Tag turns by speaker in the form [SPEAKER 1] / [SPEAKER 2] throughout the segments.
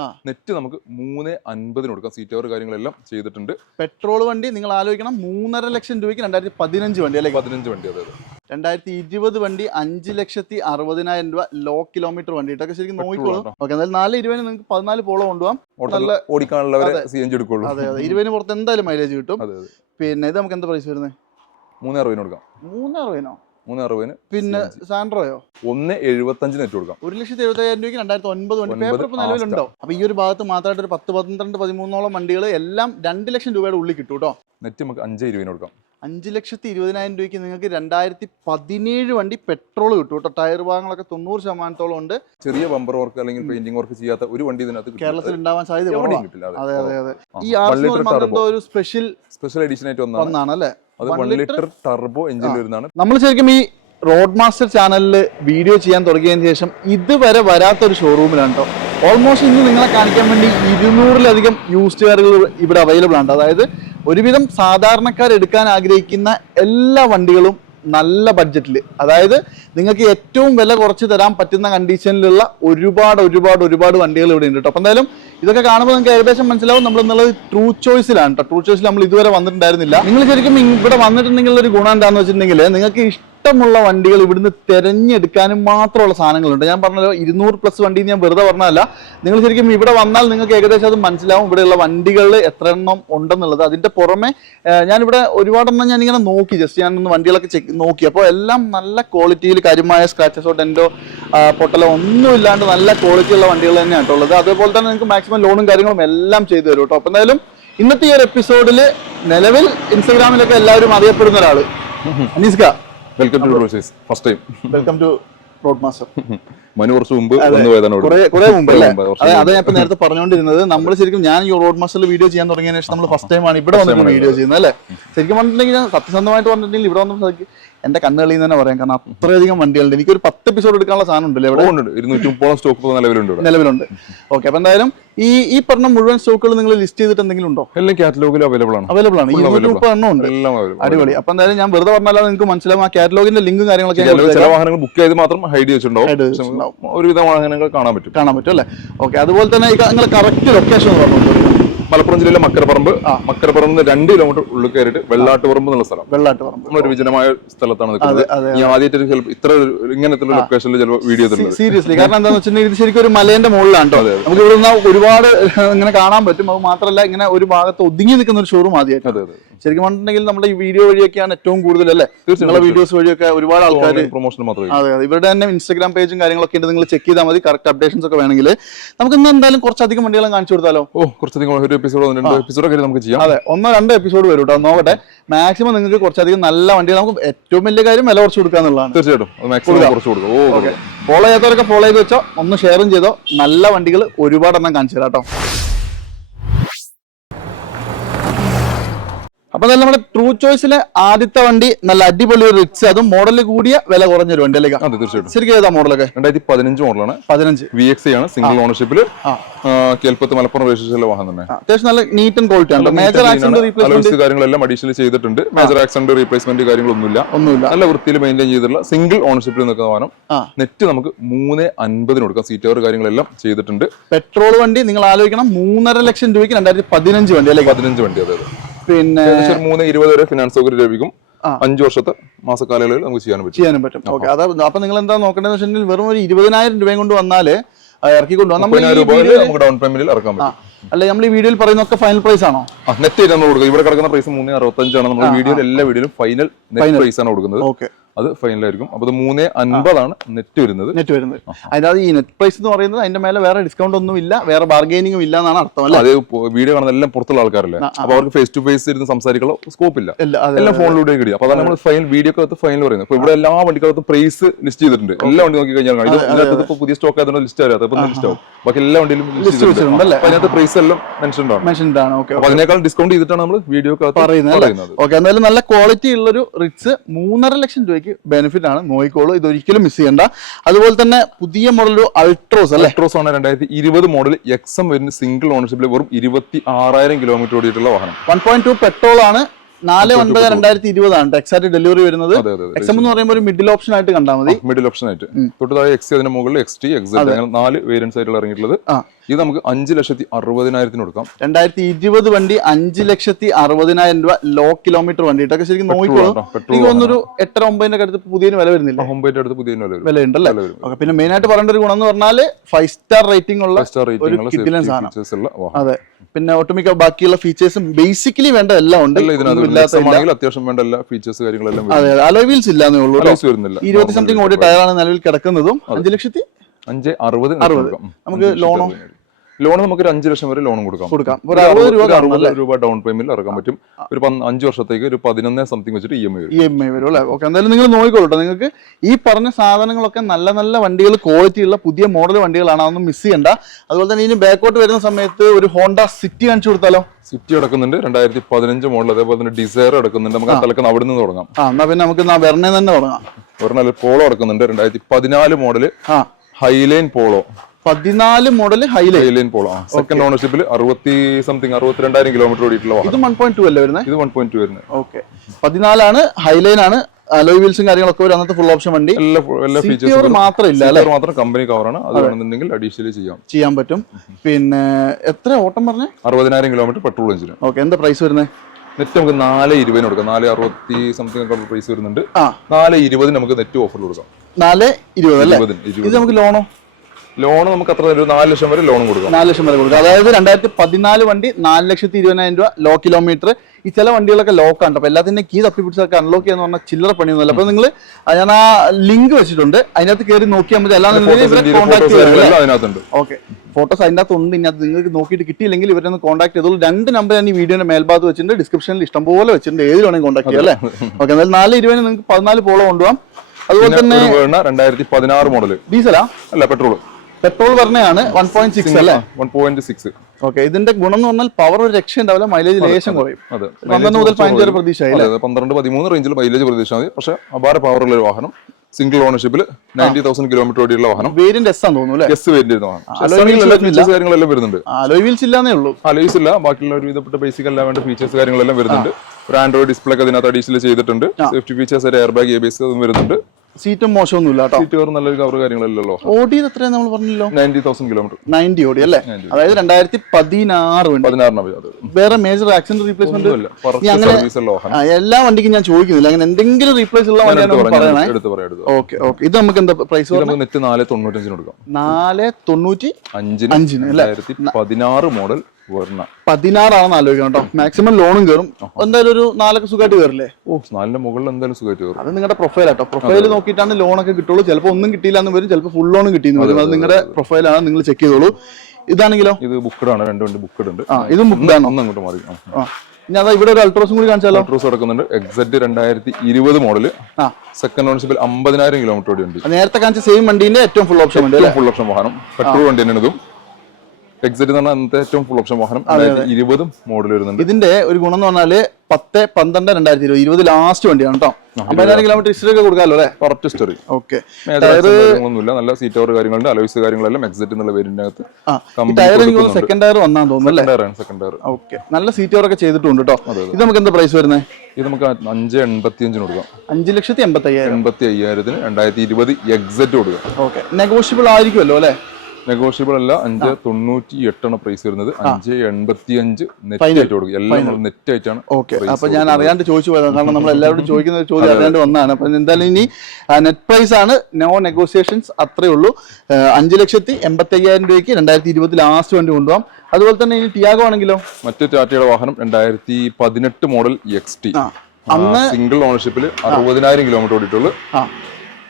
[SPEAKER 1] Net നമുക്ക് മൂന്ന് അൻപതിന് കൊടുക്കാം. സീറ്റ് കവർ കാര്യങ്ങളെല്ലാം ചെയ്തിട്ടുണ്ട്.
[SPEAKER 2] പെട്രോൾ വണ്ടി നിങ്ങൾ ആലോചിക്കണം മൂന്നര ലക്ഷം രൂപയ്ക്ക് രണ്ടായിരത്തി പതിനഞ്ച് വണ്ടി അല്ലേ?
[SPEAKER 1] പതിനഞ്ച് വണ്ടി അതായത്
[SPEAKER 2] രണ്ടായിരത്തി ഇരുപത് വണ്ടി അഞ്ച് ലക്ഷത്തി അറുപതിനായിരം രൂപ ലോ കിലോമീറ്റർ വണ്ടി ഇട്ടൊക്കെ ശരിക്കും നോക്കിക്കോളൂ. ഓക്കെ എന്തായാലും നാല് ഇരുപതിന് നിങ്ങൾക്ക് പതിനാല് പോളോ കൊണ്ടുപോകാം നല്ല-
[SPEAKER 1] ഓടിക്കാനുള്ളവരെ
[SPEAKER 2] അതെ.
[SPEAKER 1] സി എൻ ജി എടുക്കുള്ളൂ.
[SPEAKER 2] അതെ അതെ. ഇരുപതിന് പുറത്ത് എന്തായാലും മൈലേജ് കിട്ടും.
[SPEAKER 1] അതെ അതെ.
[SPEAKER 2] പിന്നെ ഇത് നമുക്ക് എന്താ പ്രൈസ് വരുന്നത്?
[SPEAKER 1] മൂന്ന് അറുപതിന് കൊടുക്കാം.
[SPEAKER 2] മൂന്ന് അറുപതിനോ?
[SPEAKER 1] മൂന്ന് അറുപതിന്
[SPEAKER 2] പിന്നെ സാൻഡ്രോയോ?
[SPEAKER 1] ഒന്ന് എഴുപത്തഞ്ച് നെറ്റ് കൊടുക്കാം.
[SPEAKER 2] ഒരു ലക്ഷത്തി എഴുപത്തയ്യായിരം രൂപയ്ക്ക് രണ്ടായിരത്തി ഒൻപത് വണ്ടി പേപ്പർ ഇപ്പോൾ നിലവിലുണ്ടോ അപ്പൊ ഈ ഒരു ഭാഗത്ത് മാത്രമായിട്ട് ഒരു പത്ത് പന്ത്രണ്ട് പതിമൂന്നോളം വണ്ടികൾ എല്ലാം രണ്ട് ലക്ഷം രൂപയുടെ ഉള്ളിൽ കിട്ടും കേട്ടോ.
[SPEAKER 1] നെറ്റ് നമുക്ക് അഞ്ച് ഇരുപതിന് കൊടുക്കാം.
[SPEAKER 2] അഞ്ച് ലക്ഷത്തി ഇരുപതിനായിരം രൂപയ്ക്ക് നിങ്ങൾക്ക് രണ്ടായിരത്തി പതിനേഴ് വണ്ടി പെട്രോൾ കിട്ടും കേട്ടോ. ടയർ ഭാഗങ്ങളൊക്കെ തൊണ്ണൂറ് ശതമാനത്തോളം ഉണ്ട്.
[SPEAKER 1] ചെറിയ ബമ്പർ വർക്ക് അല്ലെങ്കിൽ പെയിന്റിംഗ് വർക്ക് ചെയ്യാത്ത ഒരു വണ്ടി ഇതിനകത്ത്.
[SPEAKER 2] കേരളത്തിൽ ഉണ്ടാവാൻ സാധ്യത അതെ. അതെ അതെ ഈ
[SPEAKER 1] ആർ
[SPEAKER 2] ഒരു സ്പെഷ്യൽ
[SPEAKER 1] സ്പെഷ്യൽ എഡിഷൻ ആയിട്ട്
[SPEAKER 2] ഒന്നാണ് അല്ലേ
[SPEAKER 1] അത്
[SPEAKER 2] One
[SPEAKER 1] one litre turbo engine വരുന്നതാണ്.
[SPEAKER 2] നമ്മൾ ശരിക്കും ഈ റോഡ് മാസ്റ്റർ ചാനലിൽ വീഡിയോ ചെയ്യാൻ തുടങ്ങിയതിന് ശേഷം ഇതുവരെ വരാത്തൊരു ഷോറൂമിലാണ് കേട്ടോ ഓൾമോസ്റ്റ് ഇന്ന് നിങ്ങളെ കാണിക്കാൻ വേണ്ടി ഇരുന്നൂറിലധികം യൂസ്ഡ് കാറുകൾ ഇവിടെ അവൈലബിൾ ആണ് അതായത് ഒരുവിധം സാധാരണക്കാർ എടുക്കാൻ ആഗ്രഹിക്കുന്ന എല്ലാ വണ്ടികളും നല്ല ബഡ്ജറ്റിൽ അതായത് നിങ്ങൾക്ക് ഏറ്റവും വില കുറച്ച് തരാൻ പറ്റുന്ന കണ്ടീഷനിലുള്ള ഒരുപാട് ഒരുപാട് ഒരുപാട് വണ്ടികൾ ഇവിടെ ഉണ്ട് കേട്ടോ അപ്പം എന്തായാലും ഇതൊക്കെ കാണുമ്പോൾ നിങ്ങൾക്ക് ഏകദേശം മനസ്സിലാവും നമ്മൾ എന്നുള്ളത് ട്രൂ ചോയ്സിലാണ് കേട്ടോ ട്രൂ ചോയ്സിൽ നമ്മൾ ഇതുവരെ വന്നിട്ടുണ്ടായിരുന്നില്ല. നിങ്ങൾ ശരിക്കും ഇവിടെ വന്നിട്ടുണ്ടെങ്കിൽ ഒരു ഗുണം എന്താണെന്ന് വെച്ചിട്ടുണ്ടെങ്കിൽ നിങ്ങൾക്ക് ഇഷ്ടമുള്ള വണ്ടികൾ ഇവിടുന്ന് തിരഞ്ഞെടുക്കാനും മാത്രമുള്ള സാധനങ്ങളുണ്ട്. ഞാൻ പറഞ്ഞല്ലോ ഇരുന്നൂറ് പ്ലസ് വണ്ടി ഞാൻ വെറുതെ പറഞ്ഞതല്ല. നിങ്ങൾ ശരിക്കും ഇവിടെ വന്നാൽ നിങ്ങൾക്ക് ഏകദേശം അത് മനസ്സിലാവും ഇവിടെയുള്ള വണ്ടികൾ എത്ര എണ്ണം ഉണ്ടെന്നുള്ളത്. അതിന്റെ പുറമെ ഞാനിവിടെ ഒരുപാടെണ്ണം ഞാനിങ്ങനെ നോക്കി. ജസ്റ്റ് ഞാനൊന്ന് വണ്ടികളൊക്കെ ചെക്ക് നോക്കി. അപ്പോൾ എല്ലാം നല്ല ക്വാളിറ്റിയിൽ കാര്യമായ സ്ക്രാച്ചസോ ഡെന്റോ പൊട്ടലോ ഒന്നും ഇല്ലാണ്ട് നല്ല ക്വാളിറ്റിയുള്ള വണ്ടികൾ തന്നെയാണ് കേട്ടോ ഉള്ളത്. അതേപോലെ തന്നെ നിങ്ങൾക്ക് മാക്സിമം ലോണും കാര്യങ്ങളും എല്ലാം ചെയ്തു തരും കേട്ടോ. അപ്പോൾ എന്തായാലും ഇന്നത്തെ ഈ ഒരു എപ്പിസോഡിൽ നിലവിൽ ഇൻസ്റ്റഗ്രാമിലൊക്കെ എല്ലാവരും അറിയപ്പെടുന്ന ഒരാൾ Aniska
[SPEAKER 1] welcome to roses first time
[SPEAKER 2] welcome to road master
[SPEAKER 1] Manu കുറച്ച് മുമ്പ് വന്നു പോയതാണ് ഇവിടെ.
[SPEAKER 2] കുറെ കുറെ മുമ്പ് അല്ലേ? അതെ ഞാൻ ഇപ്പൊ നേരത്തെ പറഞ്ഞുകൊണ്ടിരുന്നത് നമ്മൾ ശരിക്കും ഞാൻ ഈ റോഡ് മാസ്റ്ററിൽ വീഡിയോ ചെയ്യാൻ തുടങ്ങിയ ശേഷം നമ്മൾ ഫസ്റ്റ് ടൈമാണ് ഇവിടെ വന്നിട്ട് വീഡിയോ ചെയ്യുന്നത് അല്ലേ? ശരിക്കും പറഞ്ഞിട്ടുണ്ടെങ്കിൽ ഞാൻ സത്യസന്ധമായിട്ട് പറഞ്ഞിട്ടുണ്ടെങ്കിൽ ഇവിടെ വന്നപ്പോൾ എന്റെ കണ്ണുകളിൽ നിന്ന് തന്നെ പറയാം. കാരണം അത്രയധികം വണ്ടികളുണ്ട്. എനിക്കൊരു പത്ത് എപ്പിസോഡ് എടുക്കാനുള്ള സാധനം ഉണ്ടല്ലേ ഇവിടെ.
[SPEAKER 1] ഇരുന്നൂറ്റി മുപ്പോളം സ്റ്റോക്ക് നിലവിലുണ്ട്
[SPEAKER 2] നിലവിലുണ്ട്. ഓക്കെ അപ്പൊ എന്തായാലും ഈ ഈ പറഞ്ഞ മുഴുവൻ സ്റ്റോക്കുകൾ നിങ്ങൾ ലിസ്റ്റ് ചെയ്തിട്ട് എന്തെങ്കിലും ഉണ്ടോ?
[SPEAKER 1] എല്ലാം കാറ്റലോഗിൽ അവൈലബിൾ ആണ്.
[SPEAKER 2] അവൈലബിൾ ആണ്. ഇരുന്നൂറ്റി മുപ്പത് എണ്ണം ഉണ്ട്. അടിപൊളി. അപ്പൊ എന്തായാലും ഞാൻ വെറുതെ പറഞ്ഞാലും നിങ്ങൾക്ക് മനസ്സിലാവും. ആ കാറ്റലോഗിന്റെ ലിങ്കും കാര്യങ്ങളൊക്കെ
[SPEAKER 1] ചില- വാഹനങ്ങൾ ബുക്ക് ചെയ്ത് മാത്രം ഹൈഡ് വെച്ചിട്ടുണ്ടാവും ഒരുവിധ വാഹനങ്ങൾ കാണാൻ പറ്റും.
[SPEAKER 2] കാണാൻ പറ്റും അല്ലേ? ഓക്കെ അതുപോലെ തന്നെ നിങ്ങൾ കറക്റ്റ് ലൊക്കേഷൻ പറഞ്ഞു
[SPEAKER 1] മലപ്പുറം ജില്ലയിലെ മക്കരപ്പറമ്പ് മക്കരപ്പറമ്പ് രണ്ട് കിലോമീറ്റർ ഉള്ളിൽ കയറിയിട്ട് വെള്ളാട്ടുപറമ്പ് എന്നുള്ള സ്ഥലം.
[SPEAKER 2] വെള്ളാട്ടുപറമ്പ്.
[SPEAKER 1] നമ്മളൊരു വിജനമായ സ്ഥലത്താണ് നിൽക്കുന്നത്. ഈ ആദ്യമായിട്ട് ചിലപ്പോൾ ഇത്ര ഇങ്ങനത്തെ ലൊക്കേഷനിൽ ചിലപ്പോൾ വീഡിയോ
[SPEAKER 2] സീരിയസ്ലി കാരണം എന്താണെന്ന് വെച്ചിട്ടുണ്ടെങ്കിൽ ഇത് ശരിക്കും ഒരു മലേന്റെ മുകളിലാണ് കേട്ടോ നമുക്ക് ഇവിടെ നിന്ന് ഒരുപാട് ഇങ്ങനെ കാണാൻ പറ്റും. അത് മാത്രമല്ല ഇങ്ങനെ ഒരു ഭാഗത്ത് ഒതുങ്ങി നിൽക്കുന്ന ഒരു ഷോറൂം ആദ്യമായിട്ട്
[SPEAKER 1] അതെ
[SPEAKER 2] ശരിക്കും പറഞ്ഞിട്ടുണ്ടെങ്കിൽ നമ്മുടെ ഈ വീഡിയോ വഴിയൊക്കെയാണ് ഏറ്റവും കൂടുതൽ അല്ലേ? നിങ്ങളുടെ വീഡിയോസ് വഴിയൊക്കെ ഒരുപാട് ആൾക്കാർ
[SPEAKER 1] പ്രൊമോഷൻ മാത്രമേ
[SPEAKER 2] അതെ ഇവരുടെ തന്നെ ഇൻസ്റ്റാഗ്രാം പേജും കാര്യങ്ങളൊക്കെ ഉണ്ട് നിങ്ങൾ ചെക്ക് ചെയ്താൽ മതി. കറക്റ്റ് അപ്ഡേഷൻസ് ഒക്കെ വേണമെങ്കിൽ. നമുക്ക് ഇന്ന് എന്തായാലും കുറച്ചധികം വണ്ടികളും കാണിച്ചു കൊടുത്താലോ?
[SPEAKER 1] ഓ കുറച്ചധികം ഒരു എപ്പിസോഡ് രണ്ട് എപ്പിസോഡൊക്കെ നമുക്ക് ചെയ്യാം.
[SPEAKER 2] അതെ ഒന്നോ രണ്ടോ എപ്പിസോഡ് വരും കേട്ടോ. നോക്കട്ടെ. മാക്സിമം നിങ്ങൾക്ക് കുറച്ചധികം നല്ല വണ്ടികൾ നമുക്ക് ഏറ്റവും വലിയ കാര്യം വില കുറച്ച് കൊടുക്കുക എന്നുള്ളതാണ്.
[SPEAKER 1] തീർച്ചയായിട്ടും. മാക്സിമം കുറച്ച് കൊടുക്കും. ഓ
[SPEAKER 2] ഓക്കെ ഫോളോ ചെയ്യാത്തവരൊക്കെ ഫോളോ ചെയ്ത് വെച്ചോ. ഒന്ന് ഷെയറും ചെയ്തോ. നല്ല വണ്ടികൾ ഒരുപാടെണ്ണം കാണിച്ചു തരാം കേട്ടോ. അപ്പൊ അതായത് നമ്മുടെ ട്രൂ ചോയ്സിലെ ആദ്യത്തെ വണ്ടി നല്ല അടിപൊളി ഒരു റിക്സ് അതും മോഡൽ കൂടിയ വില കുറഞ്ഞൊരു വണ്ടി അല്ലേ
[SPEAKER 1] അതെ തീർച്ചയായിട്ടും.
[SPEAKER 2] ശരിക്കും ഏതാ മോഡലൊക്കെ
[SPEAKER 1] രണ്ടായിരത്തി പതിനഞ്ച് മോഡലാണ്
[SPEAKER 2] പതിനഞ്ച്.
[SPEAKER 1] വി എക്സ് ആണ് സിംഗിൾ ഓണർഷിപ്പിൽ. കേൽപ്പത്ത് മലപ്പുറം രജിസ്ട്രേഷനിലെ വാഹനം തന്നെ.
[SPEAKER 2] അത്യാവശ്യം നല്ല നീറ്റ് ആൻഡ് ക്വാളിറ്റി ആണ് മേജർ ആക്സിഡന്റ് റീപ്ലേസ്മെന്റ്
[SPEAKER 1] കാര്യങ്ങളെല്ലാം അഡീഷണൽ ചെയ്തിട്ടുണ്ട്. മേജർ ആക്സിഡന്റ് റീപ്ലേസ്മെന്റ് കാര്യങ്ങളൊന്നുമില്ല.
[SPEAKER 2] ഒന്നുമില്ല.
[SPEAKER 1] നല്ല വൃത്തിയിൽ മെയിന്റെയിൻ ചെയ്തിട്ടുള്ള സിംഗിൾ ഓണർഷിപ്പിൽ നിൽക്കുന്ന വാഹനം. നെറ്റ് നമുക്ക് മൂന്ന് അൻപതിന് കൊടുക്കാം. സീറ്റ് കവർ കാര്യങ്ങളെല്ലാം ചെയ്തിട്ടുണ്ട്.
[SPEAKER 2] പെട്രോൾ വണ്ടി നിങ്ങൾ ആലോചിക്കണം മൂന്നര ലക്ഷം രൂപയ്ക്ക് രണ്ടായിരത്തി പതിനഞ്ച് വണ്ടി അല്ലേ?
[SPEAKER 1] പതിനഞ്ച് വണ്ടി അതായത്
[SPEAKER 2] പിന്നെ
[SPEAKER 1] മൂന്ന് ഇരുപത് വരെ ഫിനാൻസ് സൗകര്യം ലഭിക്കും. അഞ്ചു വർഷത്തെ മാസക്കാലയളവിൽ നമുക്ക് ചെയ്യാൻ പറ്റും.
[SPEAKER 2] ചെയ്യാനും പറ്റും. ഓക്കെ. അതാ അപ്പൊ നിങ്ങൾ എന്താ നോക്കേണ്ടത് വെച്ചിട്ടുണ്ടെങ്കിൽ വെറും ഒരു ഇരുപതിനായിരം രൂപയും കൊണ്ട് വന്നാൽ ആ, ഇറക്കി കൊണ്ടുപോകാം
[SPEAKER 1] നമുക്ക് ഡൗൺ പേയ്മെന്റിൽ ഇറക്കാൻ പറ്റും.
[SPEAKER 2] അല്ലെ നമ്മൾ ഈ വീഡിയോയിൽ പറയുന്നൊക്കെ ഫൈനൽ പ്രൈസ് ആണോ?
[SPEAKER 1] നെറ്റ് നമ്മൾ കൊടുക്കുക. ഇവിടെ കിടക്കുന്ന പ്രൈസ് മൂന്ന് അറുപത്തഞ്ചാണ്. നമ്മൾ വീഡിയോയിൽ എല്ലാ വീഡിയോയിലും ഫൈനൽ നെറ്റ് പ്രൈസ് ആണ് കൊടുക്കുന്നത്.
[SPEAKER 2] ഓക്കെ.
[SPEAKER 1] അത് ഫൈനലായിരിക്കും അപ്പൊ അത് മൂന്ന് അൻപതാണ് നെറ്റ് വരുന്നത്.
[SPEAKER 2] നെറ്റ് വരുന്നത്. അതിനകത്ത് ഈ നെറ്റ് പ്രൈസ് എന്ന് പറയുന്നത് അതിന്റെ മേലെ വേറെ ഡിസ്കൗണ്ട് ഒന്നും ഇല്ല വേറെ ബാർഗൈനിങ്ങും ഇല്ല എന്നാണ് അർത്ഥം അല്ലേ?
[SPEAKER 1] അത് വീഡിയോ കാണുന്ന എല്ലാം പുറത്തുള്ള ആൾക്കാരല്ലേ? അപ്പൊ അവർക്ക് ഫേസ് ടു ഫേസ് ഇരുന്ന് സംസാരിക്കാനുള്ള സ്കോപ്പ് ഇല്ല. എല്ലാം ഫോണിലൂടെ കിട്ടി. അപ്പൊ അതാണ് നമ്മൾ ഫൈനൽ വീഡിയോ അകത്ത് ഫൈനൽ പറയുന്നത്. അപ്പൊ ഇവിടെ എല്ലാ വണ്ടിക്കകത്ത് പ്രൈസ് ലിസ്റ്റ് ചെയ്തിട്ടുണ്ട്. എല്ലാ വണ്ടി നോക്കി കഴിഞ്ഞാൽ. ഇത് ഇതിനകത്ത് പുതിയ സ്റ്റോക്ക് ആയതുകൊണ്ട് ലിസ്റ്റ് ആകാത്ത അപ്പോൾ ലിസ്റ്റ് ആവും. ബാക്കി എല്ലാ വണ്ടിയിലും ലിസ്റ്റ് ചെയ്തിട്ടുണ്ട്? അപ്പൊ അതിനകത്ത് പ്രൈസ് എല്ലാം മെൻഷൻ ആണ്.
[SPEAKER 2] മെൻഷൻ ആണ്. ഓക്കെ
[SPEAKER 1] അപ്പൊ അതിനേക്കാൾ ഡിസ്കൗണ്ട് ചെയ്തിട്ടാണ് നമ്മൾ വീഡിയോ
[SPEAKER 2] പറയുന്നത് ഓക്കെ എന്തായാലും നല്ല ക്വാളിറ്റി ഉള്ളൊരു റിക്സ് മൂന്നര ലക്ഷം രൂപയ്ക്ക് ബെനിഫിറ്റ് ആണ്. നോയിക്കോളൂ. ഇതൊരിക്കലും മിസ് ചെയ്യണ്ട. അതുപോലെ തന്നെ പുതിയ മോഡൽ അൾട്രോസ് അല്ലെ?
[SPEAKER 1] അൾട്രോസ് ആണ് രണ്ടായിരത്തി ഇരുപത് മോഡൽ എക്സം വരുന്ന സിംഗിൾ ഓണർഷിപ്പിൽ വെറും ഇരുപത്തി ആറായിരം കിലോമീറ്റർ ഓടിയിട്ടുള്ള വാഹനം.
[SPEAKER 2] വൺ പോയിന്റ് ടു പെട്രോൾ ആണ്. നാല് ഒൻപത് രണ്ടായിരത്തി ഇരുപതാണ് എക്സാക്ട് ഡെലിവറി വരുന്നത്. എക്സ് എന്ന് പറയുമ്പോൾ ഒരു മിഡിൽ ഓപ്ഷൻ ആയിട്ട് കണ്ടാൽ മതി.
[SPEAKER 1] മിഡിൽ ഓപ്ഷൻ ആയിട്ട്. തൊട്ട് താഴെ എക്സ് അതിന്റെ മുകളിൽ എക്സ് ടി എക്സ് നാല് വേരിയൻസ് ആയിട്ടുള്ള ഇറങ്ങിയിട്ടുള്ളത്.
[SPEAKER 2] ആ.
[SPEAKER 1] ഇത് നമുക്ക് അഞ്ച് ലക്ഷത്തി അറുപതിനായിരത്തിന് കൊടുക്കാം.
[SPEAKER 2] രണ്ടായിരത്തി ഇരുപത് വണ്ടി അഞ്ച് ലക്ഷത്തി അറുപതിനായിരം രൂപ ലോ കിലോമീറ്റർ വണ്ടി ഇതൊക്കെ ശരിക്കും നോക്കിക്കോളൂ. തോന്നുന്നൊരു എട്ടര ഒമ്പതിന്റെ അടുത്ത് പുതിയ വില വരുന്നില്ല?
[SPEAKER 1] ഒമ്പതിന്റെ അടുത്ത് പുതിയ വില
[SPEAKER 2] ഉണ്ടല്ലേ പിന്നെ മെയിൻ ആയിട്ട് പറയേണ്ട ഒരു ഗുണം എന്ന് പറഞ്ഞാൽ ഫൈവ് സ്റ്റാർ റേറ്റിംഗ് ഉള്ള അതെ. പിന്നെ ഒട്ടുമിക്ക ബാക്കിയുള്ള ഫീച്ചേഴ്സും ബേസിക്കലി വേണ്ട എല്ലാം ഉണ്ട്.
[SPEAKER 1] അത്യാവശ്യം വേണ്ട എല്ലാ ഫീച്ചേഴ്സ് കാര്യങ്ങളെല്ലാം
[SPEAKER 2] അതെ അലോയ് വീൽസ് ഇല്ലാന്നേ ഉള്ളൂ ഇരുപത്തി സംതിങ് ഓടി ടയറാണ് നിലവിൽ കിടക്കുന്നതും. അഞ്ച് ലക്ഷത്തി
[SPEAKER 1] അഞ്ച് അറുപത്
[SPEAKER 2] അറുപത്. നമുക്ക് ലോണോ?
[SPEAKER 1] ലോൺ നമുക്ക് ഒരു അഞ്ച് ലക്ഷം വരെ ലോൺ കൊടുക്കാം.
[SPEAKER 2] കൊടുക്കാം. ഒരു അറുപത് രൂപ
[SPEAKER 1] ഒരു അറുപത് രൂപ ഡൗൺ പേയ്മെന്റ് ഇറക്കാൻ പറ്റും. ഒരു അഞ്ചു വർഷത്തേക്ക് ഒരു പതിനൊന്ന് സംതിങ് വെച്ചിട്ട് ഇ എം ഐ വരും.
[SPEAKER 2] ഇ എം ഐ വരും അല്ലേ? ഓക്കെ എന്തായാലും നിങ്ങൾ നോക്കിക്കോളൂ നിങ്ങൾക്ക് ഈ പറഞ്ഞ സാധനങ്ങളൊക്കെ നല്ല നല്ല വണ്ടികൾ ക്വാളിറ്റി ഉള്ള പുതിയ മോഡൽ വണ്ടികളാണ്. അതൊന്നും മിസ് ചെയ്യണ്ട. അതുപോലെ തന്നെ ഇനി ബാക്കോട്ട് വരുന്ന സമയത്ത് ഒരു ഹോണ്ട സിറ്റി കാണിച്ചു കൊടുത്താലോ?
[SPEAKER 1] സിറ്റി അടക്കുന്നുണ്ട്. രണ്ടായിരത്തി പതിനഞ്ച് മോഡൽ അതേപോലെ തന്നെ ഡിസയർ അടക്കുന്നുണ്ട്. നമുക്ക് തലക്കുന്ന അവിടെ നിന്ന് തുടങ്ങാം.
[SPEAKER 2] ആ എന്നാ പിന്നെ നമുക്ക് വെറുതെ തന്നെ തുടങ്ങാം.
[SPEAKER 1] വെറുതെ പോളോ അടക്കുന്നുണ്ട്. രണ്ടായിരത്തി പതിനാല്
[SPEAKER 2] മോഡൽ
[SPEAKER 1] ഹൈലൈൻ പോളോ.
[SPEAKER 2] പതിനാല് മോഡൽ
[SPEAKER 1] ഹൈലൈൻ പോളോ സെക്കൻഡ് ഓണർഷിപ്പിൽ അറുപത്തി സംതിങ് അറുപത്തിരണ്ടായിരം കിലോമീറ്റർ ഓടിയിട്ടുള്ള
[SPEAKER 2] ഇത് വൺ പോയിന്റ് ടു അല്ലേ വരുന്നത്
[SPEAKER 1] ഇത് വൺ പോയിന്റ് ടു വരുന്നത്
[SPEAKER 2] ഓക്കെ പതിനാലാണ് ഹൈലൈൻ ആണ്. അലോയ് വീൽസും കാര്യങ്ങളൊക്കെ വരും. അന്നത്തെ ഫുൾ ഓപ്ഷൻ വണ്ടി. മാത്രം ഇല്ല അല്ലേ?
[SPEAKER 1] മാത്രം കമ്പനി കവറാണ് അത് വേണമെന്നുണ്ടെങ്കിൽ അഡീഷണലി ചെയ്യാം.
[SPEAKER 2] ചെയ്യാൻ പറ്റും. പിന്നെ എത്ര ഓട്ടം പറഞ്ഞു?
[SPEAKER 1] അറുപതിനായിരം കിലോമീറ്റർ പെട്രോൾ എഞ്ചിന്
[SPEAKER 2] ഓക്കെ എന്താ പ്രൈസ് വരുന്നത്
[SPEAKER 1] നെറ്റ് നമുക്ക് നാല് ഇരുപതിന് കൊടുക്കാം. നാല് അറുപത്തി സംതിങ് ഒക്കെ പ്രൈസ് വരുന്നുണ്ട്. നാല് ഇരുപതിന് നമുക്ക് നെറ്റ് ഓഫറിൽ കൊടുക്കാം.
[SPEAKER 2] നാല് ഇരുപത് അല്ലേ? ഇത് നമുക്ക് ലോണോ
[SPEAKER 1] ലോൺ നമുക്ക് അത്ര ഒരു നാല് ലക്ഷം വരെ ലോൺ കൊടുക്കും.
[SPEAKER 2] നാല് ലക്ഷം വരെ കൊടുക്കും. അതായത് രണ്ടായിരത്തി പതിനാല് വണ്ടി നാല് ലക്ഷത്തി ഇരുപതിനായിരം രൂപ ലോ കിലോമീറ്റർ ഈ ചില വണ്ടികളൊക്കെ ലോക്ക് ആണ് അപ്പൊ എല്ലാത്തിന്റെ കീ തപ്പിപ്പിടിച്ചൊക്കെ അൺലോക്ക് ചെയ്യാന്ന് പറഞ്ഞാൽ ചില്ലറ പണിയൊന്നുമല്ല. അപ്പൊ നിങ്ങൾ ഞാൻ ആ ലിങ്ക് വെച്ചിട്ടുണ്ട്. അതിനകത്ത് കയറി നോക്കിയാൽ മതി. അല്ലാതെ കോൺടാക്ട് ഓക്കെ ഫോട്ടോസ് അതിന്റെ അകത്ത് ഉണ്ട്. ഇനി അത് നിങ്ങൾക്ക് നോക്കിയിട്ട് കിട്ടിയില്ലെങ്കിൽ ഇവരെ ഒന്ന് കോൺടാക്ട് ചെയ്തോളൂ. രണ്ട് നമ്പർ ഞാൻ ഈ വീഡിയോയുടെ മേൽഭാഗത്ത് വെച്ചിട്ടുണ്ട്. ഡിസ്ക്രിപ്ഷനിൽ ഇഷ്ടംപോലെ വെച്ചിട്ടുണ്ട്. ഏത് വേണമെങ്കിൽ കോൺടാക്ട് ചെയ്യാം അല്ലേ? ഓക്കെ എന്നാൽ നാല് ഇരുപതിന് നിങ്ങൾക്ക് പതിനാല് പോളോ കൊണ്ടുപോകാം അതുപോലെ തന്നെ
[SPEAKER 1] രണ്ടായിരത്തി പതിനാറ് മോഡൽ
[SPEAKER 2] ഡീസലാ
[SPEAKER 1] അല്ല പെട്രോൾ
[SPEAKER 2] പെട്രോൾ പറഞ്ഞാണ് വൺ പോയിന്റ് സിക്സ് അല്ലേ?
[SPEAKER 1] വൺ പോയിന്റ് സിക്സ്
[SPEAKER 2] ഓക്കെ ഇതിന്റെ ഗുണം എന്ന് പറഞ്ഞാൽ പവർ ഒരു രക്ഷ ഉണ്ടാവില്ല മൈലേജ് ലേശം കുറയും.
[SPEAKER 1] അതെ.
[SPEAKER 2] പന്ത്രണ്ട് മുതൽ പതിനഞ്ച് വരെ പ്രതീക്ഷ
[SPEAKER 1] പന്ത്രണ്ട് പതിമൂന്ന് റേഞ്ചിൽ മൈലേജ് പ്രതീക്ഷ മതി. പക്ഷെ അപാര പവർ ഉള്ള ഒരു വാഹനം സിംഗിൾ ഓണർഷിപ്പിൽ നയന്റി തൗസൻഡ് കിലോമീറ്റർ ഓടിയുള്ള വാഹനം.
[SPEAKER 2] വേരിയന്റ് എസ് ആണെന്ന് തോന്നുന്നു അല്ലേ?
[SPEAKER 1] എസ് വേരിയന്റ് ഫീച്ചേഴ്സ് കാര്യങ്ങളെല്ലാം വരുന്നുണ്ട്.
[SPEAKER 2] അലോയ് വീൽസ് ഇല്ലാന്നേ ഉള്ളൂ.
[SPEAKER 1] അലോയ്സ് ഇല്ല. ബാക്കിയുള്ള ഒരു വിധപ്പെട്ട ബേസിക് എല്ലാം വേണ്ട ഫീച്ചേഴ്സ് കാര്യങ്ങളെല്ലാം വരുന്നുണ്ട്. ഒരു ആൻഡ്രോയിഡ് ഡിസ്പ്ലേ ഒക്കെ അതിനകത്ത് അഡീഷണൽ ചെയ്തിട്ടുണ്ട്. Safety features air bag a base അതും വരുന്നുണ്ട്.
[SPEAKER 2] സീറ്റും മോശമൊന്നുമില്ല
[SPEAKER 1] സീറ്റ് കവർ നല്ലൊരു കവർ കാര്യങ്ങളല്ലോ
[SPEAKER 2] ഓടിയത് എത്രയാണ് നമ്മൾ പറഞ്ഞല്ലോ?
[SPEAKER 1] നയന്റി തൗസൻഡ് കിലോമീറ്റർ
[SPEAKER 2] നയന്റി ഓടി അല്ലേ? അതായത് രണ്ടായിരത്തി പതിനാറ് വേറെ മേജർ ആക്സിഡന്റ് റീപ്ലേസ്മെന്റ് അങ്ങനെ- എല്ലാ വണ്ടിക്കും ഞാൻ ചോദിക്കുന്നില്ല. അങ്ങനെ എന്തെങ്കിലും റീപ്ലേസ് ഉള്ള വണ്ടിയാണ് ഓക്കെ ഓക്കെ ഇത് നമുക്ക് എന്താ പ്രൈസ്
[SPEAKER 1] നാല് തൊണ്ണൂറ്റഞ്ചിന് കൊടുക്കാം.
[SPEAKER 2] നാല് തൊണ്ണൂറ്റി
[SPEAKER 1] അഞ്ചിന്
[SPEAKER 2] അഞ്ചിന്
[SPEAKER 1] പതിനാറ് മോഡൽ
[SPEAKER 2] പതിനാറാണെന്ന് ആലോചിക്കണം കേട്ടോ. മാക്സിമം ലോണും കയറും എന്തായാലും ഒരു നാലൊക്കെ സുഖമായിട്ട് കയറില്ലേ
[SPEAKER 1] ഓ നാലിന്റെ മുകളിൽ എന്തായാലും സുഖമായിട്ട് കയറും
[SPEAKER 2] അത് നിങ്ങളുടെ പ്രൊഫൈൽ ആട്ടോ. പ്രൊഫൈൽ നോക്കിയിട്ടാണ് ലോണൊക്കെ കിട്ടുള്ളൂ. ചിലപ്പോൾ ഒന്നും കിട്ടിയില്ല എന്ന് വരും ചിലപ്പോൾ ഫുൾ ലോണും കിട്ടിയെന്ന് വരും. അത് നിങ്ങളുടെ പ്രൊഫൈലാണ് നിങ്ങൾ ചെക്ക് ചെയ്തോളൂ. ഇതാണെങ്കിലോ?
[SPEAKER 1] ഇത് ബുക്കഡ് ആണ് രണ്ട് വണ്ടി ബുക്കഡ് ഉണ്ട്.
[SPEAKER 2] ആ ഇതും ബുക്ക് ആണ്.
[SPEAKER 1] അങ്ങോട്ട് മാറി.
[SPEAKER 2] ഇനി അതാ ഇവിടെ ഒരു അൾട്രോസും കൂടി കാണിച്ചാലോ?
[SPEAKER 1] അൾട്രോസ് നടക്കുന്നുണ്ട്. എക്സെറ്റ് രണ്ടായിരത്തി ഇരുപത് മോഡൽ
[SPEAKER 2] ആ.
[SPEAKER 1] സെക്കൻഡ് ഓണർഷിപ്പിൽ അമ്പതിനായിരം കിലോമീറ്റർ ഓടി ഉണ്ട്
[SPEAKER 2] നേരത്തെ കാണിച്ച സെയിം വണ്ടീന്റെ ഏറ്റവും ഫുൾ ഓപ്ഷൻ
[SPEAKER 1] ഫുൾ ഓപ്ഷൻ വാഹനം. പെട്രോൾ വണ്ടി തന്നെ ഇതും. എക്സെറ്റ് എന്ന് പറഞ്ഞാൽ അന്നത്തെ ഏറ്റവും ഫുൾ ഓപ്ഷൻ വാഹനം. ഇരുപതും മോഡൽ വരുന്നുണ്ട്.
[SPEAKER 2] ഇതിന്റെ ഒരു ഗുണം എന്ന് പറഞ്ഞാൽ പത്ത് പന്ത്രണ്ട് രണ്ടായിരത്തി ഇരുപത് ഇരുപത് ലാസ്റ്റ് വണ്ടിയാണ് കേട്ടോ അമ്പതിനായിരം കിലോമീറ്റർ ഹിസ്റ്ററി ഒക്കെ കൊടുക്കാമല്ലോ അല്ലേ?
[SPEAKER 1] കറക്റ്റ് സ്റ്റോറി
[SPEAKER 2] ഓക്കെ
[SPEAKER 1] ഒന്നുമില്ല നല്ല സീറ്റ് ഓവർ കാര്യങ്ങളുണ്ട് അലോയ്സ് കാര്യങ്ങളെല്ലാം എക്സിറ്റ് എന്നുള്ള
[SPEAKER 2] പേരിന്റെ
[SPEAKER 1] അകത്ത്
[SPEAKER 2] ടയർ. സെക്കൻഡ് ടയർ വന്നാന്ന് തോന്നുന്നു
[SPEAKER 1] ടയർ ആണ് സെക്കൻഡ് ടയർ
[SPEAKER 2] ഓക്കെ നല്ല സീറ്റ് ഓവർ ഒക്കെ ചെയ്തിട്ടുണ്ട് കേട്ടോ ഇത് നമുക്ക് എന്താ പ്രൈസ് വരുന്നത്
[SPEAKER 1] ഇത് നമുക്ക് അഞ്ച് എൺപത്തി അഞ്ചിന് കൊടുക്കാം.
[SPEAKER 2] അഞ്ച് ലക്ഷത്തി എൺപത്തി അയ്യായിരം
[SPEAKER 1] എൺപത്തി അയ്യായിരത്തിന് രണ്ടായിരത്തി ഇരുപത് എക്സിറ്റ് കൊടുക്കാം.
[SPEAKER 2] ഓക്കെ നെഗോഷ്യബിൾ ആയിരിക്കുമല്ലോ അല്ലേ?
[SPEAKER 1] നെഗോഷ്യബിൾ അല്ല. അഞ്ച് തൊണ്ണൂറ്റി എട്ടാണ് പ്രൈസ് വരുന്നത്. അഞ്ച് എൺപത്തി അഞ്ച് നെറ്റ് ആയിട്ട് കൊടുക്കും. എല്ലാം നെറ്റ് ആയിട്ടാണ്
[SPEAKER 2] ഓക്കെ അപ്പൊ ഞാൻ അറിയാണ്ട് ചോദിച്ചു പോയതാണ്. കാരണം നമ്മൾ എല്ലാവരോടും ചോദിക്കുന്ന ഒരു ചോദ്യം അറിയാണ്ട് വന്നതാണ്. അപ്പൊ എന്തായാലും ഇനി നെറ്റ് പ്രൈസ് ആണ്. നോ നെഗോസിയേഷൻസ് അത്രേ ഉള്ളൂ. അഞ്ച് ലക്ഷത്തി എൺപത്തി അയ്യായിരം രൂപയ്ക്ക് രണ്ടായിരത്തി ഇരുപത് ലാസ്റ്റ് വണ്ടി കൊണ്ടുപോകാം അതുപോലെ തന്നെ ഇനി ടിയാഗോ ആണെങ്കിലോ?
[SPEAKER 1] മറ്റു ടാറ്റയുടെ വാഹനം രണ്ടായിരത്തി പതിനെട്ട് മോഡൽ എക്സ് ടി
[SPEAKER 2] അന്ന്
[SPEAKER 1] സിംഗിൾ ഓണർഷിപ്പിൽ അറുപതിനായിരം കിലോമീറ്റർ ഓടിയിട്ടുള്ളൂ.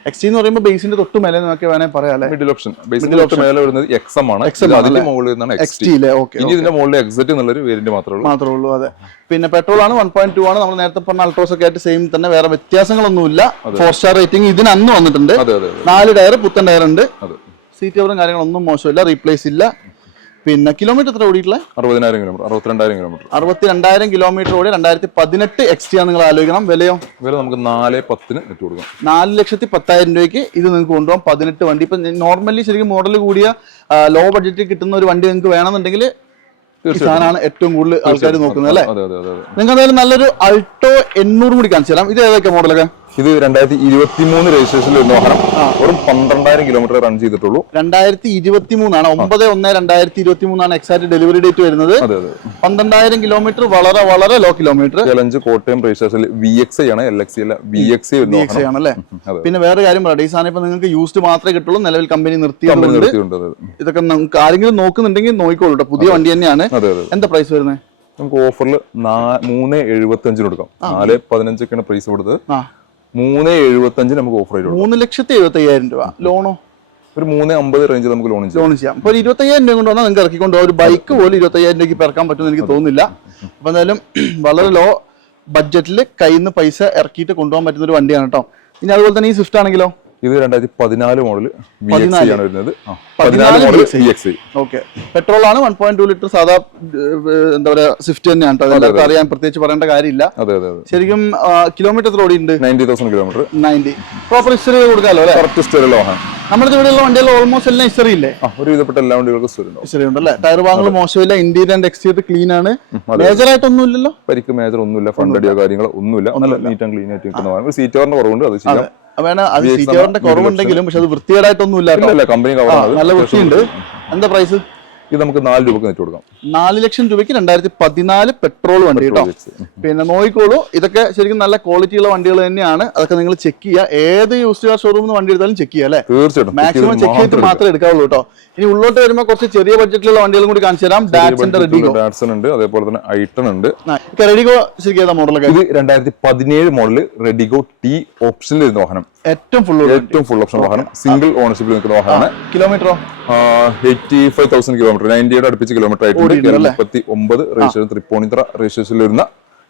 [SPEAKER 2] എക്സ് എന്ന് പറയുമ്പോൾ ബേസിന്റെ തൊട്ട് മേലെ എന്നൊക്കെ വേണേൽ പറയാം
[SPEAKER 1] മിഡിൽ ഓപ്ഷൻ ബേസിന്റെ തൊട്ട് മേലെ വരുന്നത് എക്സ് എം ആണ്. അതിന്റെ മുകളിൽ നിന്നാണ് എക്സ് ടി
[SPEAKER 2] ഓക്കെ
[SPEAKER 1] ഇനി ഇതിന്റെ മുകളിൽ എക്സെറ്റ് എന്നുള്ളൊരു വേരിയന്റ് മാത്രമേ ഉള്ളൂ.
[SPEAKER 2] മാത്രമേ ഉള്ളൂ അതെ. പിന്നെ പെട്രോൾ ആണ് വൺ പോയിന്റ് ടു ആണ്. നമ്മൾ നേരത്തെ പറഞ്ഞ അൾട്രോസ് ഒക്കെ ആയിട്ട് സെയിം തന്നെ വേറെ വ്യത്യാസങ്ങളൊന്നുമില്ല. ഫോർ സ്റ്റാർ റേറ്റിംഗ് ഇതിന് അന്ന് വന്നിട്ടുണ്ട്.
[SPEAKER 1] അതെ അതെ അതെ.
[SPEAKER 2] നാല് ടയർ പുത്തൻ ടയർ ഉണ്ട്.
[SPEAKER 1] അതെ.
[SPEAKER 2] സീറ്റ് കവറും കാര്യങ്ങളൊന്നും മോശമില്ല റീപ്ലേസ് ഇല്ല. പിന്നെ കിലോമീറ്റർ എത്ര ഓടിയിട്ടുള്ള?
[SPEAKER 1] അറുപതിനായിരം കിലോമീറ്റർ അറുപത്തിരണ്ടായിരം കിലോമീറ്റർ
[SPEAKER 2] അറുപത്തി രണ്ടായിരം കിലോമീറ്റർ ഓടി രണ്ടായിരത്തി പതിനെട്ട് ആണ് നിങ്ങൾ ആലോചിക്കണം. വിലയോ?
[SPEAKER 1] വില നമുക്ക് നാല് പത്തിന് ഇട്ട് കൊടുക്കാം.
[SPEAKER 2] നാല് ലക്ഷത്തി പത്തായിരം രൂപയ്ക്ക് ഇത് നിങ്ങൾക്ക് കൊണ്ടുപോകാം. പതിനെട്ട് വണ്ടി. ഇപ്പം നോർമലി ശരിക്കും മോഡൽ കൂടിയ ലോ ബഡ്ജറ്റിൽ കിട്ടുന്ന ഒരു വണ്ടി നിങ്ങൾക്ക് വേണമെന്നുണ്ടെങ്കിൽ ാണ് സാധനമാണ് ഏറ്റവും കൂടുതൽ ആൾക്കാർ നോക്കുന്നത് അല്ലേ?
[SPEAKER 1] നിങ്ങൾ
[SPEAKER 2] നിങ്ങൾക്ക് എന്തായാലും നല്ലൊരു അൾട്ടോ എണ്ണൂറ് കൂടി കാണിച്ചു തരാം. ഇത് ഏതൊക്കെ മോഡലൊക്കെ
[SPEAKER 1] ഇത് രണ്ടായിരത്തി ഇരുപത്തി മൂന്ന് രജിസ്ട്രേഷനിൽ വരുന്ന വാഹനം വെറും പന്ത്രണ്ടായിരം കിലോമീറ്റർ റൺ ചെയ്തിട്ടുള്ളൂ.
[SPEAKER 2] രണ്ടായിരത്തി ഇരുപത്തി മൂന്നാണ് ഒമ്പത് ഒന്ന് രണ്ടായിരത്തി ഇരുപത്തി മൂന്നാണ് എക്സാക്ട് ഡെലിവറി ഡേറ്റ് വരുന്നത് പന്ത്രണ്ടായിരം കിലോമീറ്റർ വളരെ വളരെ ലോ കിലോമീറ്റർ
[SPEAKER 1] ചലഞ്ച് കോട്ടയം രജിസ്ട്രേഷനിൽ വി എക്സ് ആണ്. എൽ എക്സ് അല്ല വി എക്സ് ഐ അല്ലേ വാഹനം.
[SPEAKER 2] ആണല്ലേ? പിന്നെ വേറെ കാര്യം പറയാം ഈ സാധനം ഇപ്പൊ നിങ്ങൾക്ക് യൂസ്ഡ് മാത്രമേ കിട്ടുള്ളൂ നിലവിൽ കമ്പനി നിർത്തി
[SPEAKER 1] നിർത്തിയിട്ടുണ്ട്
[SPEAKER 2] ഇതൊക്കെ നമുക്ക് ആരെങ്കിലും നോക്കുന്നുണ്ടെങ്കിൽ നോക്കിക്കോളൂ പുതിയ വണ്ടി തന്നെയാണ്. എന്താ പ്രൈസ് വരുന്നത്?
[SPEAKER 1] നമുക്ക് ഓഫറിൽ മൂന്ന് എഴുപത്തി അഞ്ചിന് കൊടുക്കാം നാല് പതിനഞ്ചൊക്കെയാണ് പ്രൈസ് കൊടുത്തത്. മൂന്ന് എഴുപത്തി അഞ്ചിന് നമുക്ക് ഓഫർ ചെയ്തു
[SPEAKER 2] മൂന്ന് ലക്ഷത്തി എഴുപത്തി അയ്യായിരം രൂപ ലോണോ
[SPEAKER 1] ഒരു മൂന്ന് അമ്പത് റേഞ്ചിൽ നമുക്ക് ലോൺ ചെയ്യാം.
[SPEAKER 2] ലോൺ ചെയ്യാം. ഇപ്പൊ ഇരുപത്തി അയ്യായിരം രൂപ കൊണ്ട് വന്നാൽ നിങ്ങൾക്ക് ഇറക്കിക്കൊണ്ട് ഒരു ബൈക്ക് പോലും ഇരുപത്തി അയ്യായിരം രൂപയ്ക്ക് ഇറക്കാൻ പറ്റുമെന്ന് എനിക്ക് തോന്നുന്നില്ല. അപ്പൊ എന്തായാലും വളരെ ലോ ബഡ്ജറ്റിൽ കയ്യിൽ നിന്ന് പൈസ ഇറക്കിയിട്ട് കൊണ്ടുപോകാൻ പറ്റുന്ന ഒരു വണ്ടിയാണ് കേട്ടോ. ഇനി അതുപോലെ തന്നെ ഈ സ്വിഫ്റ്റ് ആണെങ്കിലോ?
[SPEAKER 1] ഇത് രണ്ടായിരത്തി പതിനാല്. മോഡൽ ആണ് വരുന്നത്.
[SPEAKER 2] പതിനാല്
[SPEAKER 1] മോഡൽ എക്സ്
[SPEAKER 2] ഓക്കെ പെട്രോൾ ആണ് വൺ പോയിന്റ് ടു ലിറ്റർ സാധാ എന്താ പറയാ സ്വിഫ്റ്റ് തന്നെയാണ്. കേട്ടോ എല്ലാവർക്കും അറിയാൻ പ്രത്യേകിച്ച് പറയേണ്ട കാര്യമില്ല.
[SPEAKER 1] അതെ അതെ
[SPEAKER 2] ശരിക്കും കിലോമീറ്റർ ഓടി ഓടിയുണ്ട്
[SPEAKER 1] ninety thousand kilometre
[SPEAKER 2] ninety. Proper history കൊടുക്കാമല്ലോ അല്ലെ?
[SPEAKER 1] കറക്റ്റ് വാഹനം.
[SPEAKER 2] നമ്മുടെ ഇവിടെയുള്ള വണ്ടികൾ ഓൾമോസ്റ്റ് എല്ലാം ഹിസ്റ്ററി ഇല്ലേ?
[SPEAKER 1] ഒരുവിധപ്പെട്ട ഒരു വിധപ്പെട്ട എല്ലാ വണ്ടികൾക്കും സ്റ്റെറി
[SPEAKER 2] ഹിസ്റ്ററി ഉണ്ട് അല്ലേ? ടയർ ഭാഗങ്ങൾ മോശമില്ല ഇന്റീരിയർ ആൻഡ് എക്സ്റ്റീരിയർ ക്ലീൻ ആണ്. മേജർ ആയിട്ടൊന്നും ഇല്ലല്ലോ
[SPEAKER 1] പരിക്ക് മേജർ ഒന്നുമില്ല ഫ്രണ്ട് അടിയോ കാര്യങ്ങളോ ഒന്നുമില്ല. നല്ല നീറ്റ് ആൻഡ് ക്ലീൻ ആയിട്ട് സീറ്റ് കുറവുണ്ട് അത് ചെയ്യാം.
[SPEAKER 2] വേണ അത് സീറ്റ് കുറവുണ്ടെങ്കിലും പക്ഷെ അത് വൃത്തികേടായിട്ടൊന്നും ഇല്ല നല്ല വൃത്തിയുണ്ട്. എന്താ പ്രൈസ്
[SPEAKER 1] ഇത് നമുക്ക് നാല് രൂപക്ക് നെറ്റ് കൊടുക്കാം.
[SPEAKER 2] നാല് ലക്ഷം രൂപയ്ക്ക് രണ്ടായിരത്തി പതിനാല് പെട്രോൾ വണ്ടി കേട്ടോ. പിന്നെ നോയിക്കോളൂ ഇതൊക്കെ ശരിക്കും നല്ല ക്വാളിറ്റിയുള്ള വണ്ടികൾ തന്നെയാണ്. അതൊക്കെ നിങ്ങൾ ചെക്ക് ചെയ്യുക. ഏത് യൂസ് കാർ ഷോറൂമിൽ വണ്ടി എടുത്താലും ചെക്ക് ചെയ്യുക അല്ലേ?
[SPEAKER 1] തീർച്ചയായിട്ടും.
[SPEAKER 2] മാക്സിമം ചെക്ക് ചെയ്തിട്ട് മാത്രമേ എടുക്കാവുള്ളൂ കേട്ടോ. ഇനി ഉള്ളോട്ട് വരുമ്പോൾ കുറച്ച് ചെറിയ ബഡ്ജറ്റിലുള്ള വണ്ടികളും കൂടി കാണിച്ചു തരാം. ഡാറ്റ്സിന്റെ റെഡിഗോ
[SPEAKER 1] ഡാറ്റ്സൺ ഉണ്ട് അതേപോലെ തന്നെ ഐട്ടൺ ഉണ്ട്.
[SPEAKER 2] റെഡിഗോ ശരിക്കും ഏതാ മോഡലൊക്കെ
[SPEAKER 1] ഇത് രണ്ടായിരത്തി പതിനേഴ് മോഡൽ റെഡിഗോ ടി ഓപ്ഷനിൽ വരുന്ന വാഹനം.
[SPEAKER 2] ഏറ്റവും ഫുൾ
[SPEAKER 1] ഏറ്റവും ഫുൾ ഓപ്ഷൻ വാഹനം. സിംഗിൾ ഓണർഷിപ്പിൽ നിൽക്കുന്ന വാഹനമാണ്
[SPEAKER 2] കിലോമീറ്ററോ
[SPEAKER 1] എയ്റ്റി ഫൈവ് തൗസൻഡ് കിലോമീറ്റർ നയന്റിയുടെ അടുപ്പിച്ച് കിലോമീറ്റർ ആയിട്ടുണ്ട്. മുപ്പത്തി ഒമ്പത് രജിസ്ട്രേഷൻ തൃപ്പൂണിത്തറ രജിസ്ട്രേഷനിൽ വരുന്ന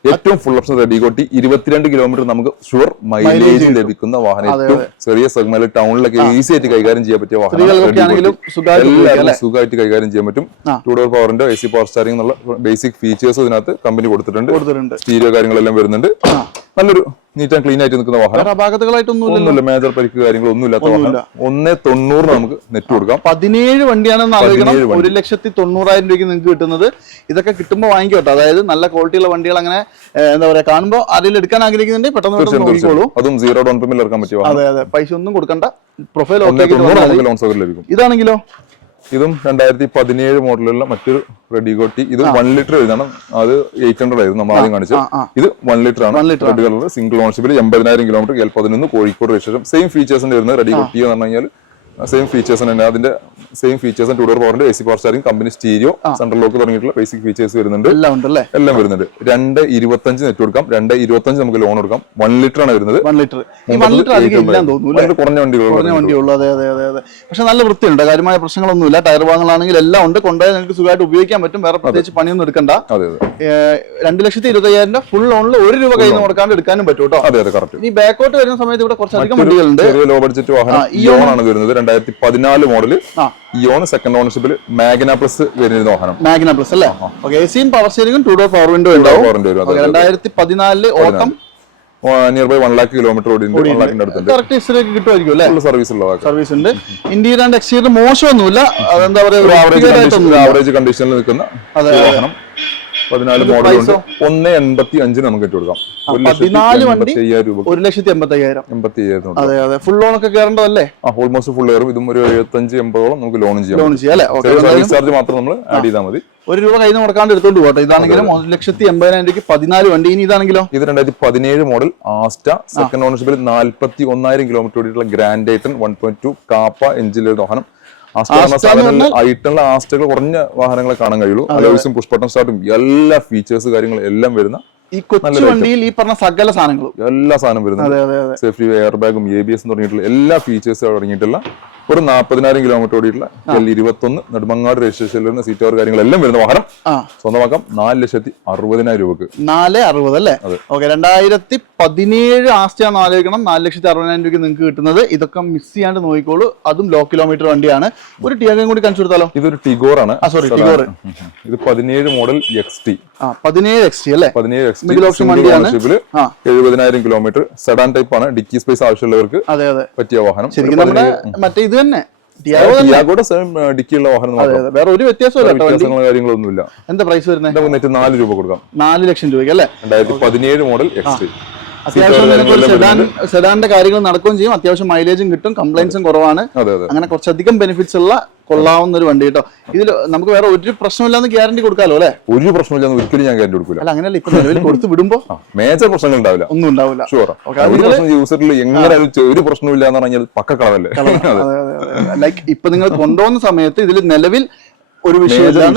[SPEAKER 1] ഏറ്റവും ഫുൾ ഓപ്ഷൻ റെഡി കോട്ടി ഇരുപത്തിരണ്ട് കിലോമീറ്റർ നമുക്ക് ഷുവർ മൈലേജ് ലഭിക്കുന്ന വാഹനം. ഏറ്റവും ചെറിയ സെഗ്മെന്റ് ടൗണിലൊക്കെ ഈസി ആയിട്ട് കൈകാര്യം ചെയ്യാൻ പറ്റിയ വാഹനം
[SPEAKER 2] സുഖമായിട്ട്
[SPEAKER 1] കൈകാര്യം ചെയ്യാൻ പറ്റും. ടൂ ഡോർ പവറിന്റെ എ സി പവർ സ്റ്റാരിംഗ് എന്നുള്ള ബേസിക് ഫീച്ചേഴ്സ് ഇതിനകത്ത് കമ്പനി കൊടുത്തിട്ടുണ്ട്.
[SPEAKER 2] കൊടുത്തിട്ടുണ്ട്.
[SPEAKER 1] സ്റ്റീരിയോ കാര്യങ്ങളെല്ലാം വരുന്നുണ്ട്. നല്ലൊരു നീറ്റ് ആൻഡ് ക്ലീൻ ആയിട്ട് നിൽക്കുന്ന വാഹനം.
[SPEAKER 2] വേറെ അപാകതകളായിട്ടൊന്നും ഇല്ല
[SPEAKER 1] ഒന്നുമില്ല മേജർ പരിക്ക് കാര്യങ്ങളൊന്നും ഇല്ലാത്ത വാഹനം. ഒന്നേ തൊണ്ണൂറിന് നമുക്ക് നെറ്റ് കൊടുക്കാം.
[SPEAKER 2] പതിനേഴ് വണ്ടിയാണെന്ന് ആലോചിക്കണം. ഒരു ലക്ഷത്തി തൊണ്ണൂറായിരം രൂപയ്ക്ക് നിങ്ങൾക്ക് കിട്ടുന്നത്. ഇതൊക്കെ കിട്ടുമ്പോൾ വാങ്ങിക്കോട്ടെ അതായത് നല്ല ക്വാളിറ്റിയുള്ള വണ്ടികൾ അങ്ങനെ എന്താ പറയാ കാണുമ്പോൾ ആരെങ്കിലും എടുക്കാൻ ആഗ്രഹിക്കുന്നുണ്ടെങ്കിൽ പെട്ടെന്ന് പെട്ടെന്ന് നോക്കിക്കോളൂ.
[SPEAKER 1] അതും സീറോ ഡൗൺ പേയ്മെന്റ് ഇറക്കാൻ പറ്റുമോ
[SPEAKER 2] അതെ അതെ. പൈസ ഒന്നും കൊടുക്കണ്ട. പ്രൊഫൈൽ ഓക്കെ ഇതാണെങ്കിലോ?
[SPEAKER 1] ഇതും രണ്ടായിരത്തി പതിനേഴ് മോഡലുള്ള മറ്റൊരു റെഡി ഗോട്ടി ഇത് വൺ ലിറ്റർ വരുന്നതാണ് അത് എയ്റ്റ് ഹൺഡ്രഡ് ആയിരുന്നു നമ്മൾ ആദ്യം കാണിച്ചത്. ഇത് വൺ ലിറ്റർ ആണ്. റെഡ് കളർ സിംഗിൾ ഓൺഷിപ്പിൽ എൺപതിനായിരം കിലോമീറ്റർ എൽ പതിനൊന്ന് കോഴിക്കോട് രജിസ്ട്രേഷൻ സെയിം ഫീച്ചേഴ്സിന്റെ വരുന്നത് റെഡിഗോട്ടി എന്ന് പറഞ്ഞു കഴിഞ്ഞാൽ സെയിം ഫീച്ചേഴ്സ് തന്നെ. അതിന്റെ സെയിം ഫീച്ചേഴ്സ് ടു ഡോർ പവറിന്റെ C power steering company stereo central lock തുടങ്ങിയിട്ടുള്ള ബേസിക് ഫീച്ചേഴ്സ് വരുന്നുണ്ട്.
[SPEAKER 2] എല്ലാം ഉണ്ടല്ലേ?
[SPEAKER 1] എല്ലാം വരുന്നുണ്ട്. രണ്ട് ഇരുപത്തഞ്ച് നെറ്റ് കൊടുക്കാം. രണ്ട് ഇരുപത്തഞ്ച് നമുക്ക് ലോൺ കൊടുക്കാം. വൺ ലിറ്റർ ആണ് വരുന്നത്.
[SPEAKER 2] വൺ ലിറ്റർ ഈ വൺ ലിറ്റർ
[SPEAKER 1] കുറഞ്ഞ വണ്ടി
[SPEAKER 2] കുറഞ്ഞ വണ്ടിയുള്ളൂ അതെ അതെ അതെ അതെ. പക്ഷെ നല്ല വൃത്തിയുണ്ട്. കാര്യമായ പ്രശ്നങ്ങളൊന്നുമില്ല. ടയർ ഭാഗങ്ങളാണെങ്കിൽ എല്ലാം ഉണ്ട്. കൊണ്ടുപോയി നിങ്ങൾക്ക് സുഖമായിട്ട് ഉപയോഗിക്കാൻ പറ്റും. വേറെ പ്രത്യേകിച്ച് പണിയൊന്നും എടുക്കണ്ട.
[SPEAKER 1] അതെ അതെ.
[SPEAKER 2] ഏഹ്, രണ്ട് ലക്ഷത്തി ഇരുപത്തയ്യായിരം രൂപ ഫുൾ ലോണിൽ ഒരു രൂപ കയ്യിൽ നിന്ന് കൊടുക്കാണ്ട് എടുക്കാനും പറ്റും കേട്ടോ.
[SPEAKER 1] അതെ അതെ കറക്റ്റ്
[SPEAKER 2] ഈ ബാക്കോട്ട് വരുന്ന സമയത്ത് ഇവിടെ കുറച്ചധികം വണ്ടികളുണ്ട്.
[SPEAKER 1] ലോ ബഡ്ജറ്റ് വാഹനം ഇയോൺ ആണ് വരുന്നത്. രണ്ടായിരത്തി പതിനാല് മോഡൽ
[SPEAKER 2] ഇയോണ്
[SPEAKER 1] ഇയോൺ സെക്കൻഡ് ഓണർഷിപ്പിൽ മാഗ്ന പ്ലസ് വരുന്ന വാഹനം.
[SPEAKER 2] മാഗ്ന പ്ലസ് അല്ലേ? ഓക്കെ എ സിയും പവർ സ്റ്റിയറിംഗും ടു ഡോർ പവർ വിൻഡോ ഉണ്ടാവും.
[SPEAKER 1] വിൻഡോ വരും.
[SPEAKER 2] രണ്ടായിരത്തി പതിനാലിൽ ഓട്ടം.
[SPEAKER 1] Near by one lakh kilometre ഓടിയുണ്ട് one ലാക്കിന്റെ അടുത്തുണ്ട്
[SPEAKER 2] കറക്റ്റ് ഹിസ്റ്ററിയൊക്കെ കിട്ടുമായിരിക്കും അല്ലേ?
[SPEAKER 1] ഫുൾ സർവീസ് ഉള്ള വാഹനം.
[SPEAKER 2] സർവീസ് ഉണ്ട്. ഇന്റീരിയർ ആൻഡ് എക്സ്റ്റീരിയർ മോശമൊന്നുമില്ല. അതെന്താ പറയുക
[SPEAKER 1] ആവറേജ് കണ്ടീഷനിൽ നിൽക്കുന്ന വാഹനം. പതിനാല് മോഡൽ ഉണ്ട്. ഒന്ന് എൺപത്തി അഞ്ചിന് നമുക്ക് ഇട്ട് കൊടുക്കാം.
[SPEAKER 2] പതിനാല് വണ്ടി ഒരു ലക്ഷത്തി എൺപത്തി അയ്യായിരം
[SPEAKER 1] എൺപത്തി അയ്യായിരം
[SPEAKER 2] അതെ അതെ. ഫുൾ ലോൺ ഒക്കെ കയറേണ്ടതല്ലേ
[SPEAKER 1] ഓൾമോസ്റ്റ് ഫുൾ കയറും ഇതും ഒരു എഴുപത്തഞ്ച് എൺപതോളം നമുക്ക് ലോൺ ചെയ്യാം.
[SPEAKER 2] ലോൺ ചെയ്യാം അല്ലേ?
[SPEAKER 1] ചാർജ് മാത്രം നമ്മൾ ആഡ് ചെയ്താൽ മതി.
[SPEAKER 2] ഒരു രൂപ കയ്യിൽ നിന്ന് കൊടുക്കാണ്ട് എടുത്തോണ്ട് പോട്ടെ ഇതാണെങ്കിലും ഒരു ലക്ഷത്തി എൺപതിനായിരം രൂപയ്ക്ക് പതിനാല് വണ്ടി. ഇനി ഇതാണെങ്കിലോ?
[SPEAKER 1] ഇത് രണ്ടായിരത്തി പതിനേഴ് മോഡൽ ആസ്റ്റ സെക്കൻഡ് ഓണർഷിപ്പിൽ നാൽപ്പത്തി ഒന്നായിരം kilometre ഓടിയിട്ടുള്ള grand i ten one point two Kappa എഞ്ചിലെ വാഹനം. ഐറ്റണിലെ ആസ്റ്റകൾ കുറഞ്ഞ വാഹനങ്ങളെ കാണാൻ കഴിയുള്ളൂ. അലോയ്സും പുഷ്പട്ടം സ്റ്റാർട്ടും എല്ലാ ഫീച്ചേഴ്സ് കാര്യങ്ങളും എല്ലാം വരുന്ന
[SPEAKER 2] ഈ കൊച്ചു വണ്ടിയിൽ ഈ പറഞ്ഞ സകല സാധനങ്ങളും.
[SPEAKER 1] എല്ലാ സാധനം വരുന്നത്. സേഫ്റ്റി എയർ ബാഗും എ ബി എസ് തുടങ്ങിയിട്ടുള്ള എല്ലാ ഫീച്ചേഴ്സും അടങ്ങിയിട്ടുള്ള ഒരു നാൽപ്പതിനായിരം കിലോമീറ്റർ ഓടിയിട്ടുള്ള എൽ ഇരുപത്തൊന്ന് നെടുമങ്ങാട് രജിസ്ട്രേഷനിൽ വരുന്ന സീറ്റ് കവർ കാര്യങ്ങളെല്ലാം വരുന്ന വാഹനം. സ്വന്തമാക്കാം. നാല് ലക്ഷത്തി അറുപതിനായിരം രൂപക്ക്.
[SPEAKER 2] നാല് അറുപത് അല്ലേ. ഓക്കെ രണ്ടായിരത്തി പതിനേഴ് ആസ്റ്റിയാന്ന് ആലോചിക്കണം. നാല് ലക്ഷത്തി അറുപതിനായിരം രൂപയ്ക്ക് നിങ്ങൾക്ക് കിട്ടുന്നത്. ഇതൊക്കെ മിസ് ചെയ്യാണ്ട് നോക്കിക്കോളൂ. അതും ലോ കിലോമീറ്റർ വണ്ടിയാണ്. ഒരു ടിയാഗം കൂടി കാണിച്ചു കൊടുത്താലോ?
[SPEAKER 1] ഇതൊരു ടിഗോർ ആണ്.
[SPEAKER 2] സോറി ടിഗോർ
[SPEAKER 1] ഇത് പതിനേഴ് മോഡൽ എക്സ് ടി
[SPEAKER 2] പതിനേഴ് എക്സ് ടി അല്ലേ?
[SPEAKER 1] പതിനേഴ് എക്സ്
[SPEAKER 2] വണ്ടിയാണ്.
[SPEAKER 1] എഴുപതിനായിരം കിലോമീറ്റർ സെഡാൻ ടൈപ്പ് ആണ്. ഡിക്കി സ്പേസ് ആവശ്യമുള്ളവർക്ക് പറ്റിയ വാഹനം.
[SPEAKER 2] ശരിക്കും നമ്മുടെ മറ്റേ ഇത് ടിയാഗോ തന്നെ.
[SPEAKER 1] ടിയാഗോടെ സെയിം ഡിക്കിയുള്ള വാഹനം
[SPEAKER 2] അതെ
[SPEAKER 1] മാത്രം.
[SPEAKER 2] അതെ വേറെ ഒരു വ്യത്യാസമില്ല കേട്ടോ
[SPEAKER 1] കാര്യങ്ങളൊന്നുമില്ല
[SPEAKER 2] എന്താ പ്രൈസ് വരുന്നത്?
[SPEAKER 1] നാല് രൂപ കൊടുക്കാം.
[SPEAKER 2] നാല് ലക്ഷം രൂപയ്ക്ക് അല്ലേ?
[SPEAKER 1] രണ്ടായിരത്തി പതിനേഴ് മോഡൽ എക്സ്
[SPEAKER 2] അത്യാവശ്യം സെഡാൻ. സെഡാന്റെ കാര്യങ്ങൾ നടക്കുകയും ചെയ്യും. അത്യാവശ്യം മൈലേജും കിട്ടും. കംപ്ലൈൻസും കുറവാണ്. അങ്ങനെ കുറച്ചധികം ബെനിഫിറ്റ്സ് ഉള്ള കൊള്ളാവുന്ന ഒരു വണ്ടി കേട്ടോ. ഇതിൽ നമുക്ക് വേറെ ഒരു പ്രശ്നമില്ലാന്ന് ഗ്യാരണ്ടി കൊടുക്കാലോ അല്ലെ?
[SPEAKER 1] ഒരു പ്രശ്നമില്ലാന്ന് ഒരിക്കലും ഞാൻ ഗ്യാരണ്ടി കൊടുക്കില്ല
[SPEAKER 2] അല്ല അങ്ങനെയല്ല. ഇപ്പൊ നിലവിൽ കൊടുത്ത് വിടുമ്പോ
[SPEAKER 1] മേജർ പ്രശ്നങ്ങൾ ഉണ്ടാവില്ല.
[SPEAKER 2] ഒന്നും ഉണ്ടാവില്ല.
[SPEAKER 1] ഷുവർ ഒരു പ്രശ്നം യൂസറിൽ എങ്ങനെ ഒരു പ്രശ്നമില്ല എന്ന് പറഞ്ഞാൽ പക്ക കളവല്ലേ.
[SPEAKER 2] ലൈക്ക് ഇപ്പൊ നിങ്ങൾ കൊണ്ടുപോകുന്ന സമയത്ത് ഇതിൽ നിലവിൽ ഒരു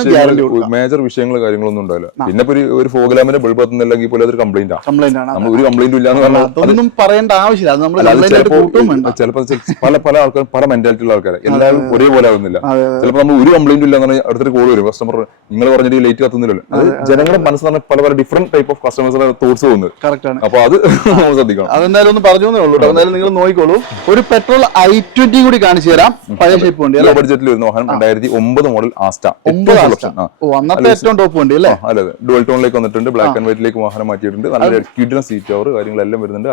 [SPEAKER 2] ഗ്യാരണ്ടി
[SPEAKER 1] മേജർ വിഷയങ്ങൾ കാര്യങ്ങളൊന്നും ഉണ്ടാവില്ല. പിന്നെ ഒരു- ഒരു ഫോഗ്ലാമിന്റെ ബൾബ് എത്തുന്നില്ലെങ്കിൽ പോലും അതൊരു കംപ്ലൈന്റ് ആണ്
[SPEAKER 2] കംപ്ലൈന്റ് ആണ്
[SPEAKER 1] നമ്മൾ ഒരു കംപ്ലൈന്റും ഇല്ലാന്ന് പറഞ്ഞാൽ
[SPEAKER 2] അതൊന്നും പറയേണ്ട ആവശ്യമില്ല. അത് നമ്മൾ
[SPEAKER 1] അല്ല, അത് ചിലപ്പോ
[SPEAKER 2] വേണ്ട.
[SPEAKER 1] ചിലപ്പോ പല പല ആൾക്കാർ പല മെന്റാലിറ്റി ഉള്ള ആൾക്കാരെ. എല്ലാവരും ഒരേപോലെ ആവുന്നില്ല. ചിലപ്പോൾ നമ്മൾ ഒരു കംപ്ലൈന്റ് ഇല്ലാന്ന് പറഞ്ഞാൽ അടുത്തൊരു കോൾ വരും. കസ്റ്റമർ നിങ്ങൾ പറഞ്ഞിട്ട് ലേറ്റ് കത്തുന്നില്ലല്ലോ. അത് ജനങ്ങളുടെ മനസ്സിലാണ് പല പല ഡിഫറെന്റ് ടൈപ്പ് ഓഫ് കസ്റ്റമേഴ്സിന്റെ തോട്ട്സ് പോകുന്നത്.
[SPEAKER 2] കറക്റ്റ് ആണ്.
[SPEAKER 1] അപ്പൊ അത് നമ്മൾ ശ്രദ്ധിക്കണം.
[SPEAKER 2] അതെന്തായാലും ഒന്ന് പറഞ്ഞു ഉള്ളൂ എന്തായാലും നിങ്ങൾ നോക്കിക്കോളൂ. ഒരു പെട്രോൾ ഐ ട്വന്റി കൂടി കാണിച്ചു തരാം. പഴയ ഷേപ്പ്
[SPEAKER 1] ഉണ്ട് ബഡ്ജറ്റിൽ വരുന്ന വാഹനം രണ്ടായിരത്തി ഒമ്പത് മോഡൽ ആസ്റ്റ
[SPEAKER 2] ഒമ്പത്
[SPEAKER 1] ഏറ്റവും ഓപ്ഷൻ
[SPEAKER 2] അന്നത്തെ ഏറ്റവും ടോപ്പ് വണ്ടി അല്ലേ?
[SPEAKER 1] അതെ അതെ. ഡുവൽ ടോണിലേക്ക് വന്നിട്ടുണ്ട്. ബ്ലാക്ക് ആൻഡ് വൈറ്റിലേക്ക് വാഹനം മാറ്റിയിട്ടുണ്ട്. നല്ല കിഡിലും സീറ്റ് ഓവർ കാര്യങ്ങളെല്ലാം വരുന്നുണ്ട്.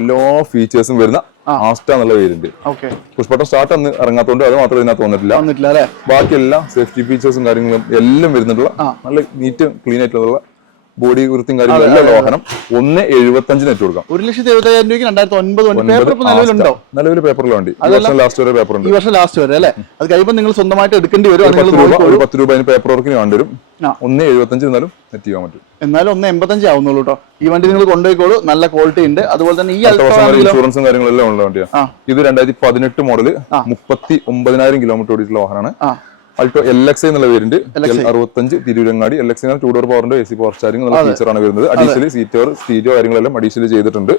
[SPEAKER 1] എല്ലാ ഫീച്ചേഴ്സും വരുന്ന ആസ്റ്റ എന്നുള്ള പേരുണ്ട്. പുഷ്പട്ടം സ്റ്റാർട്ട് അന്ന് ഇറങ്ങാത്തോണ്ട് അത് മാത്രമേ ഇതിനകത്ത്
[SPEAKER 2] തോന്നിട്ടില്ല
[SPEAKER 1] ബാക്കി എല്ലാ സേഫ്റ്റി ഫീച്ചേഴ്സും കാര്യങ്ങളും എല്ലാം വരുന്നുള്ള നല്ല നീറ്റ് ക്ലീൻ ആയിട്ടുള്ള ബോഡി വൃത്തിയും കാര്യങ്ങളും എല്ലാ ലോഹനം വാഹനം. ഒന്ന് എഴുപത്തി അഞ്ചിന് ഏറ്റു കൊടുക്കാം.
[SPEAKER 2] ഒരു ലക്ഷത്തി എഴുപത്തി അയ്യായിരം രൂപയ്ക്ക് രണ്ടായിരത്തി ഒൻപത് നിലവിലുണ്ടോ?
[SPEAKER 1] നിലവിൽ പേപ്പറിൽ വേണ്ടി. ലാസ്റ്റ് വരെ പേപ്പർ ഉണ്ട്.
[SPEAKER 2] ഈ വർഷം ലാസ്റ്റ് വരെ അല്ലേ? അത് കഴിയുമ്പോൾ നിങ്ങൾ സ്വന്തമായിട്ട് എടുക്കേണ്ടി വരും
[SPEAKER 1] ഒരു പത്ത് രൂപ അതിന് പേപ്പർ വർക്കിന് വേണ്ടി വരും. ഒന്ന് എഴുപത്തഞ്ച് എന്നാലും നെറ്റ് ചെയ്യാൻ പറ്റും.
[SPEAKER 2] എന്നാലും ഒന്ന് എൺപത്തഞ്ച് ആവുന്നുള്ളൂ കേട്ടോ ഈ വണ്ടി നിങ്ങൾ കൊണ്ടുപോയിക്കോളൂ. നല്ല ക്വാളിറ്റി ഉണ്ട്. അതുപോലെ തന്നെ ഈ
[SPEAKER 1] ഇൻഷുറൻസും
[SPEAKER 2] കാര്യങ്ങളും
[SPEAKER 1] എല്ലാം കാര്യങ്ങളെല്ലാം ഉള്ള വണ്ടിയാണ് ഇത് രണ്ടായിരത്തി പതിനെട്ട് മോഡൽ മുപ്പത്തി ഒമ്പതിനായിരം കിലോമീറ്റർ ഓടിയിട്ടുള്ള വാഹനമാണ്. അൾട്ടോ എൽ എക്സ് എന്നുള്ള പേരുണ്ട്. അറുപത്തഞ്ച് Tirurangadi L X two door പവറിന്റെ എ സി പവർ സ്റ്റാരിംഗ് എന്നുള്ള ഫീച്ചറാണ് വരുന്നത്. അഡീഷണൽ സീറ്റോർ സ്റ്റീരിയോ കാര്യങ്ങളെല്ലാം അഡീഷണൽ ചെയ്തിട്ടുണ്ട്.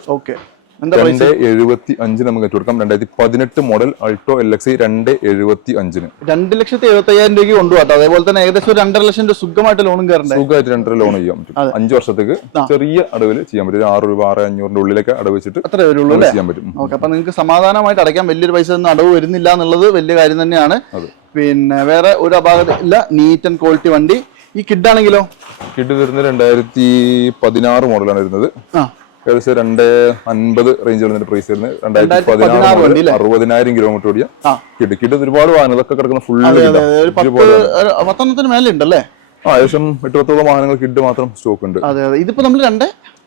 [SPEAKER 1] രണ്ട് എഴുപത്തി അഞ്ച് നമുക്ക് ഇട്ട് കൊടുക്കാം. രണ്ടായിരത്തി പതിനെട്ട് മോഡൽ അൾട്ടോ എൽ എക്സ് രണ്ട് എഴുപത്തി അഞ്ചിന്
[SPEAKER 2] രണ്ട് ലക്ഷത്തി എഴുപത്തി അയ്യായിരം രൂപയ്ക്ക് കൊണ്ടുപോകാം അതേപോലെ തന്നെ ഏകദേശം ഒരു രണ്ടര ലക്ഷം രൂപ സുഖമായിട്ട് ലോണും കയറണ്ടേ?
[SPEAKER 1] സുഖമായിട്ട് രണ്ടര ലോൺ ചെയ്യാം. പറ്റും അഞ്ച് വർഷത്തേക്ക് ചെറിയ അടവിൽ ചെയ്യാൻ പറ്റും. ഒരു ആറ് രൂപ ആറ് അഞ്ഞൂറിന്റെ ഉള്ളിലൊക്കെ അടവ് വെച്ചിട്ട്
[SPEAKER 2] അത്ര
[SPEAKER 1] ചെയ്യാൻ പറ്റും.
[SPEAKER 2] ഓക്കെ അപ്പൊ നിങ്ങൾക്ക് സമാധാനമായിട്ട് അടയ്ക്കാൻ വലിയൊരു പൈസ ഒന്നും അടവ് വരുന്നില്ല എന്നുള്ളത് വലിയ കാര്യം തന്നെയാണ്.
[SPEAKER 1] അതെ.
[SPEAKER 2] പിന്നെ വേറെ ഒരു അപാകത ഇല്ല. നീറ്റ് ആൻഡ് ക്വാളിറ്റി വണ്ടി. ഈ കിഡ് ആണെങ്കിലോ?
[SPEAKER 1] കിഡ് വരുന്നത് രണ്ടായിരത്തി പതിനാറ് മോഡലാണ് വരുന്നത്. ഏകദേശം രണ്ട് അൻപത് റേഞ്ച് വരുന്നതിന്റെ പ്രൈസ് വരുന്നത്. രണ്ടായിരത്തി പതിനാറ്? അറുപതിനായിരം കിലോമീറ്റർ ഓടിയ. കിഡ് കിഡ് ഒരുപാട് വാഹനങ്ങളൊക്കെ ഇതൊക്കെ കിടക്കുന്ന ഫുള്ള്
[SPEAKER 2] മേലെ ഉണ്ടല്ലേ
[SPEAKER 1] ആ ഏകദേശം എട്ട് പത്തോളം വാഹനങ്ങൾ കിഡ് മാത്രം സ്റ്റോക്ക് ഉണ്ട്.
[SPEAKER 2] അതെ അതെ. ഇതിപ്പോ നമ്മൾ രണ്ട്?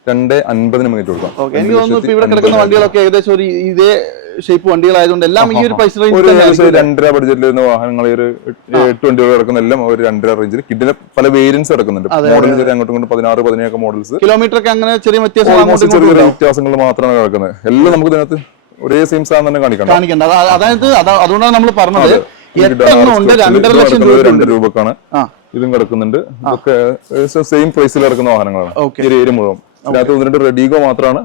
[SPEAKER 1] രണ്ട് അൻപതിന് മിനിറ്റ് കൊടുക്കാം.
[SPEAKER 2] എനിക്ക് തോന്നുന്നു ഇവിടെ കിടക്കുന്ന വണ്ടികളൊക്കെ ഏകദേശം ഒരു ഇതേ ഷേപ്പ് വണ്ടികളായതുകൊണ്ട് എല്ലാം ഈ ഒരു പൈസ റേഞ്ച്
[SPEAKER 1] രണ്ടര ബഡ്ജറ്റിൽ വരുന്ന വാഹനങ്ങൾ ഒരു എട്ട് വണ്ടികൾ ഇറക്കുന്ന എല്ലാം ഒരു രണ്ടര റേഞ്ചിൽ കിഡിന് പല വേരിയൻസ് ഇറക്കുന്നുണ്ട് മോഡൽസ് അങ്ങോട്ടും ഇങ്ങോട്ടും പതിനാറ് പതിനേഴൊക്കെ മോഡൽസ്
[SPEAKER 2] കിലോമീറ്റർ ഒക്കെ അങ്ങനെ ചെറിയ വ്യത്യാസം
[SPEAKER 1] ചെറിയ വ്യത്യാസങ്ങൾ മാത്രമാണ് കിടക്കുന്നത്. എല്ലാം നമുക്ക് ഇതിനകത്ത് ഒരേ സെയിം സാധനം തന്നെ കാണിക്കണം.
[SPEAKER 2] കാണിക്കണ്ട. അതായത് അതുകൊണ്ടാണ് നമ്മൾ പറഞ്ഞത് രണ്ടര ലക്ഷം
[SPEAKER 1] രണ്ട് രൂപക്കാണ്. ഇതും കിടക്കുന്നുണ്ട്. ഇതൊക്കെ സെയിം പ്രൈസിൽ കിടക്കുന്ന വാഹനങ്ങളാണ്. ഏരിയ മുഴുവൻ. ഇതിനകത്ത് ഒന്ന് രണ്ട് റെഡിഗോ മാത്രമാണ്.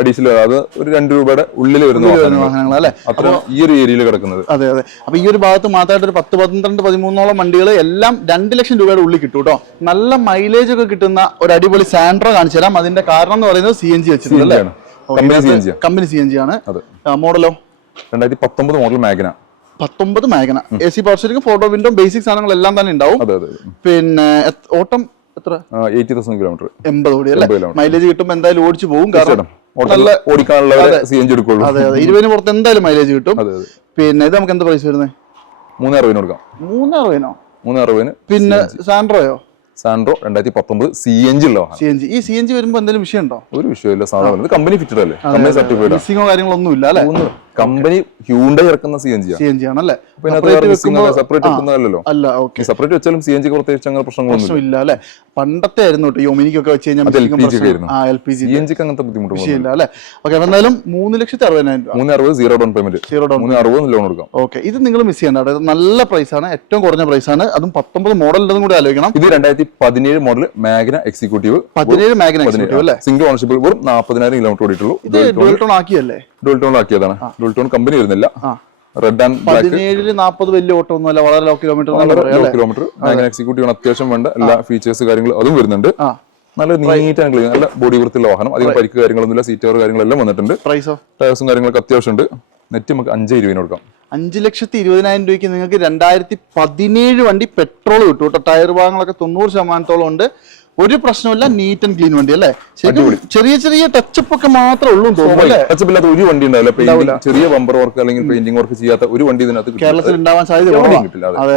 [SPEAKER 1] അഡീഷണൽ അത് ഒരു രണ്ട് രൂപയുടെ ഉള്ളിൽ വരുന്ന വാഹനങ്ങൾ
[SPEAKER 2] അല്ലെ?
[SPEAKER 1] അത്ര ഈ ഒരു ഏരിയയിൽ കിടക്കുന്നത്.
[SPEAKER 2] അതെ അതെ. അപ്പൊ ഈ ഒരു ഭാഗത്ത് മാത്രമായിട്ട് ഒരു പത്ത് പന്ത്രണ്ട് പതിമൂന്നോളം വണ്ടികൾ എല്ലാം രണ്ട് ലക്ഷം രൂപയുടെ ഉള്ളിൽ കിട്ടും കേട്ടോ. നല്ല മൈലേജ് ഒക്കെ കിട്ടുന്ന ഒരു അടിപൊളി സാൻഡ്രോ കാണിച്ചു തരാം. അതിന്റെ കാരണം എന്ന് പറയുന്നത് സി എൻ ജി വെച്ചിട്ടുണ്ട്
[SPEAKER 1] കമ്പനി സി എൻ ജി
[SPEAKER 2] ആണ്. മോഡലോ?
[SPEAKER 1] രണ്ടായിരത്തി പത്തൊമ്പത് മോഡൽ മാഗ്ന
[SPEAKER 2] പത്തൊമ്പത് Magna A C power steering photo window basic സാധനങ്ങളെല്ലാം തന്നെ ഉണ്ടാവും. പിന്നെ ഓട്ടം എത്ര?
[SPEAKER 1] എയ്റ്റി തൗസൻഡ് കിലോമീറ്റർ
[SPEAKER 2] എൺപത് ഓടി അല്ലേ? മൈലേജ് കിട്ടുമ്പോൾ എന്തായാലും ഓടിച്ചു പോകും. കാരണം
[SPEAKER 1] നല്ല ഓടിക്കാനുള്ളവരെ സി എൻ ജി എടുക്കുള്ളൂ.
[SPEAKER 2] അതെ അതെ. ഇരുപതിന് പുറത്ത് എന്തായാലും മൈലേജ് കിട്ടും. പിന്നെ ഇത് നമുക്ക് എന്താ പ്രൈസ് വരുന്നത്?
[SPEAKER 1] കൊടുക്കാം.
[SPEAKER 2] പിന്നെ സാൻഡ്രോയോ?
[SPEAKER 1] സാൻഡ്രോ രണ്ടായിരത്തി പത്തൊമ്പത് സി എൻ ജി ഉള്ള
[SPEAKER 2] സി എൻ ജി ഈ സി എൻ ജി വരുമ്പോൾ എന്തെങ്കിലും വിഷയമുണ്ടോ?
[SPEAKER 1] ഒരു വിഷയമില്ല സാധനം കമ്പനി ഫിറ്റഡ് അല്ലേ? കമ്പനി സർട്ടിഫൈഡ്
[SPEAKER 2] മിസ്സിങ്ങോ കാര്യങ്ങളൊന്നും ഇല്ല അല്ലേ?
[SPEAKER 1] കമ്പനി ഹ്യൂണ്ടായി ഇറക്കുന്ന C N G
[SPEAKER 2] C N G ആണല്ലേ
[SPEAKER 1] സെപ്പറേറ്റ് വെക്കുന്നതല്ലോ
[SPEAKER 2] അല്ല ഓക്കെ
[SPEAKER 1] സെപ്പറേറ്റ് വെച്ചാലും സി എൻ ജി പ്രത്യേകിച്ച് അങ്ങനെ പ്രശ്നങ്ങളൊന്നും
[SPEAKER 2] ഇല്ല അല്ലെ? പണ്ടത്തെ ആയിരുന്നു കേട്ടോ യോമിനിക്ക് ഒക്കെ വെച്ച് കഴിഞ്ഞാൽ
[SPEAKER 1] സി എൻ ജിക്ക് അങ്ങനത്തെ
[SPEAKER 2] ബുദ്ധിമുട്ടില്ല അല്ലെ? ഓക്കെ എന്തായാലും മൂന്ന് ലക്ഷത്തി അറുപതിനായിരം രൂപ.
[SPEAKER 1] മൂന്ന് അറുപത് zero down payment
[SPEAKER 2] zero down
[SPEAKER 1] മൂന്ന് അറുപത് ലോൺ എടുക്കാം.
[SPEAKER 2] ഓക്കെ ഇത് നിങ്ങൾ മിസ് ചെയ്യേണ്ട. അതായത് നല്ല പ്രൈസ് ആണ് ഏറ്റവും കുറഞ്ഞ പ്രൈസ് ആണ്. അതും പത്തൊമ്പത് മോഡൽ ഉണ്ടെന്നും കൂടി ആലോചിക്കണം.
[SPEAKER 1] ഇത് രണ്ടായിരത്തി പതിനേഴ് മോഡൽ മാഗ്ന എക്സിക്യൂട്ടീവ്
[SPEAKER 2] പതിനേഴ് മാഗ്ന എക്സിക്യൂട്ടീവ് അല്ലേ?
[SPEAKER 1] സിംഗിൾ ഓണർഷിപ്പ് വെറും നാൽപ്പതിനായിരം കിലോമീറ്റർ ഓടിയിട്ടുള്ളൂ.
[SPEAKER 2] ഇത് ഡുവൽ ടോൺ ആക്കിയല്ലേ?
[SPEAKER 1] ഡുവൽ ടോൺ ആക്കിയതാണ്. ഡുവൽ ടോൺ കമ്പനി വരുന്നില്ല. റെഡ് ആൻഡ് ബ്ലാക്ക്
[SPEAKER 2] പതിനേഴിൽ നാൽപ്പത് വലിയ ഓട്ടം ഒന്നുമല്ല വളരെ ലോ കിലോമീറ്റർ
[SPEAKER 1] ലോ കിലോമീറ്റർ അങ്ങനെ എക്സിക്യൂട്ടീവ് അത്യാവശ്യം വേണ്ട. എല്ലാ ഫീച്ചേഴ്സ് കാര്യങ്ങളും അതും വരുന്നുണ്ട്. നല്ല നീറ്റ് ആൻഡ് ക്ലീൻ നല്ല ബോഡി വൃത്തിയുള്ള വാഹനം. അധികം പരിക്ക് കാര്യങ്ങളൊന്നുമില്ല. സീറ്റ് കാര്യങ്ങളെല്ലാം വന്നിട്ടുണ്ട്.
[SPEAKER 2] പ്രൈസോ
[SPEAKER 1] ടയർസും കാര്യങ്ങളൊക്കെ അത്യാവശ്യമുണ്ട് നെറ്റ് നമുക്ക് അഞ്ച് ഇരുപതിന് കൊടുക്കാം.
[SPEAKER 2] അഞ്ച് ലക്ഷത്തി ഇരുപതിനായിരം രൂപയ്ക്ക് നിങ്ങൾക്ക് രണ്ടായിരത്തി പതിനേഴ് വണ്ടി പെട്രോൾ കിട്ടും കേട്ടോ. ടയർ ഭാഗങ്ങളൊക്കെ തൊണ്ണൂറ് ശതമാനത്തോളം ഉണ്ട്. ഒരു പ്രശ്നമില്ല നീറ്റ് ആൻഡ് ക്ലീൻ വണ്ടി അല്ലേ? ശരിക്കും ചെറിയ ചെറിയ ടച്ചപ്പ് ഒക്കെ മാത്രമേ ഉള്ളൂ
[SPEAKER 1] ടച്ചപ്പില്ലാത്ത ഒരു വണ്ടി ഉണ്ടാവില്ല. ചെറിയ ബമ്പർ വർക്ക് അല്ലെങ്കിൽ പെയിന്റിംഗ് വർക്ക് ചെയ്യാത്ത ഒരു വണ്ടി ഇതിനകത്ത്.
[SPEAKER 2] കേരളത്തിൽ ഉണ്ടാവാൻ സാധ്യത
[SPEAKER 1] അതെ.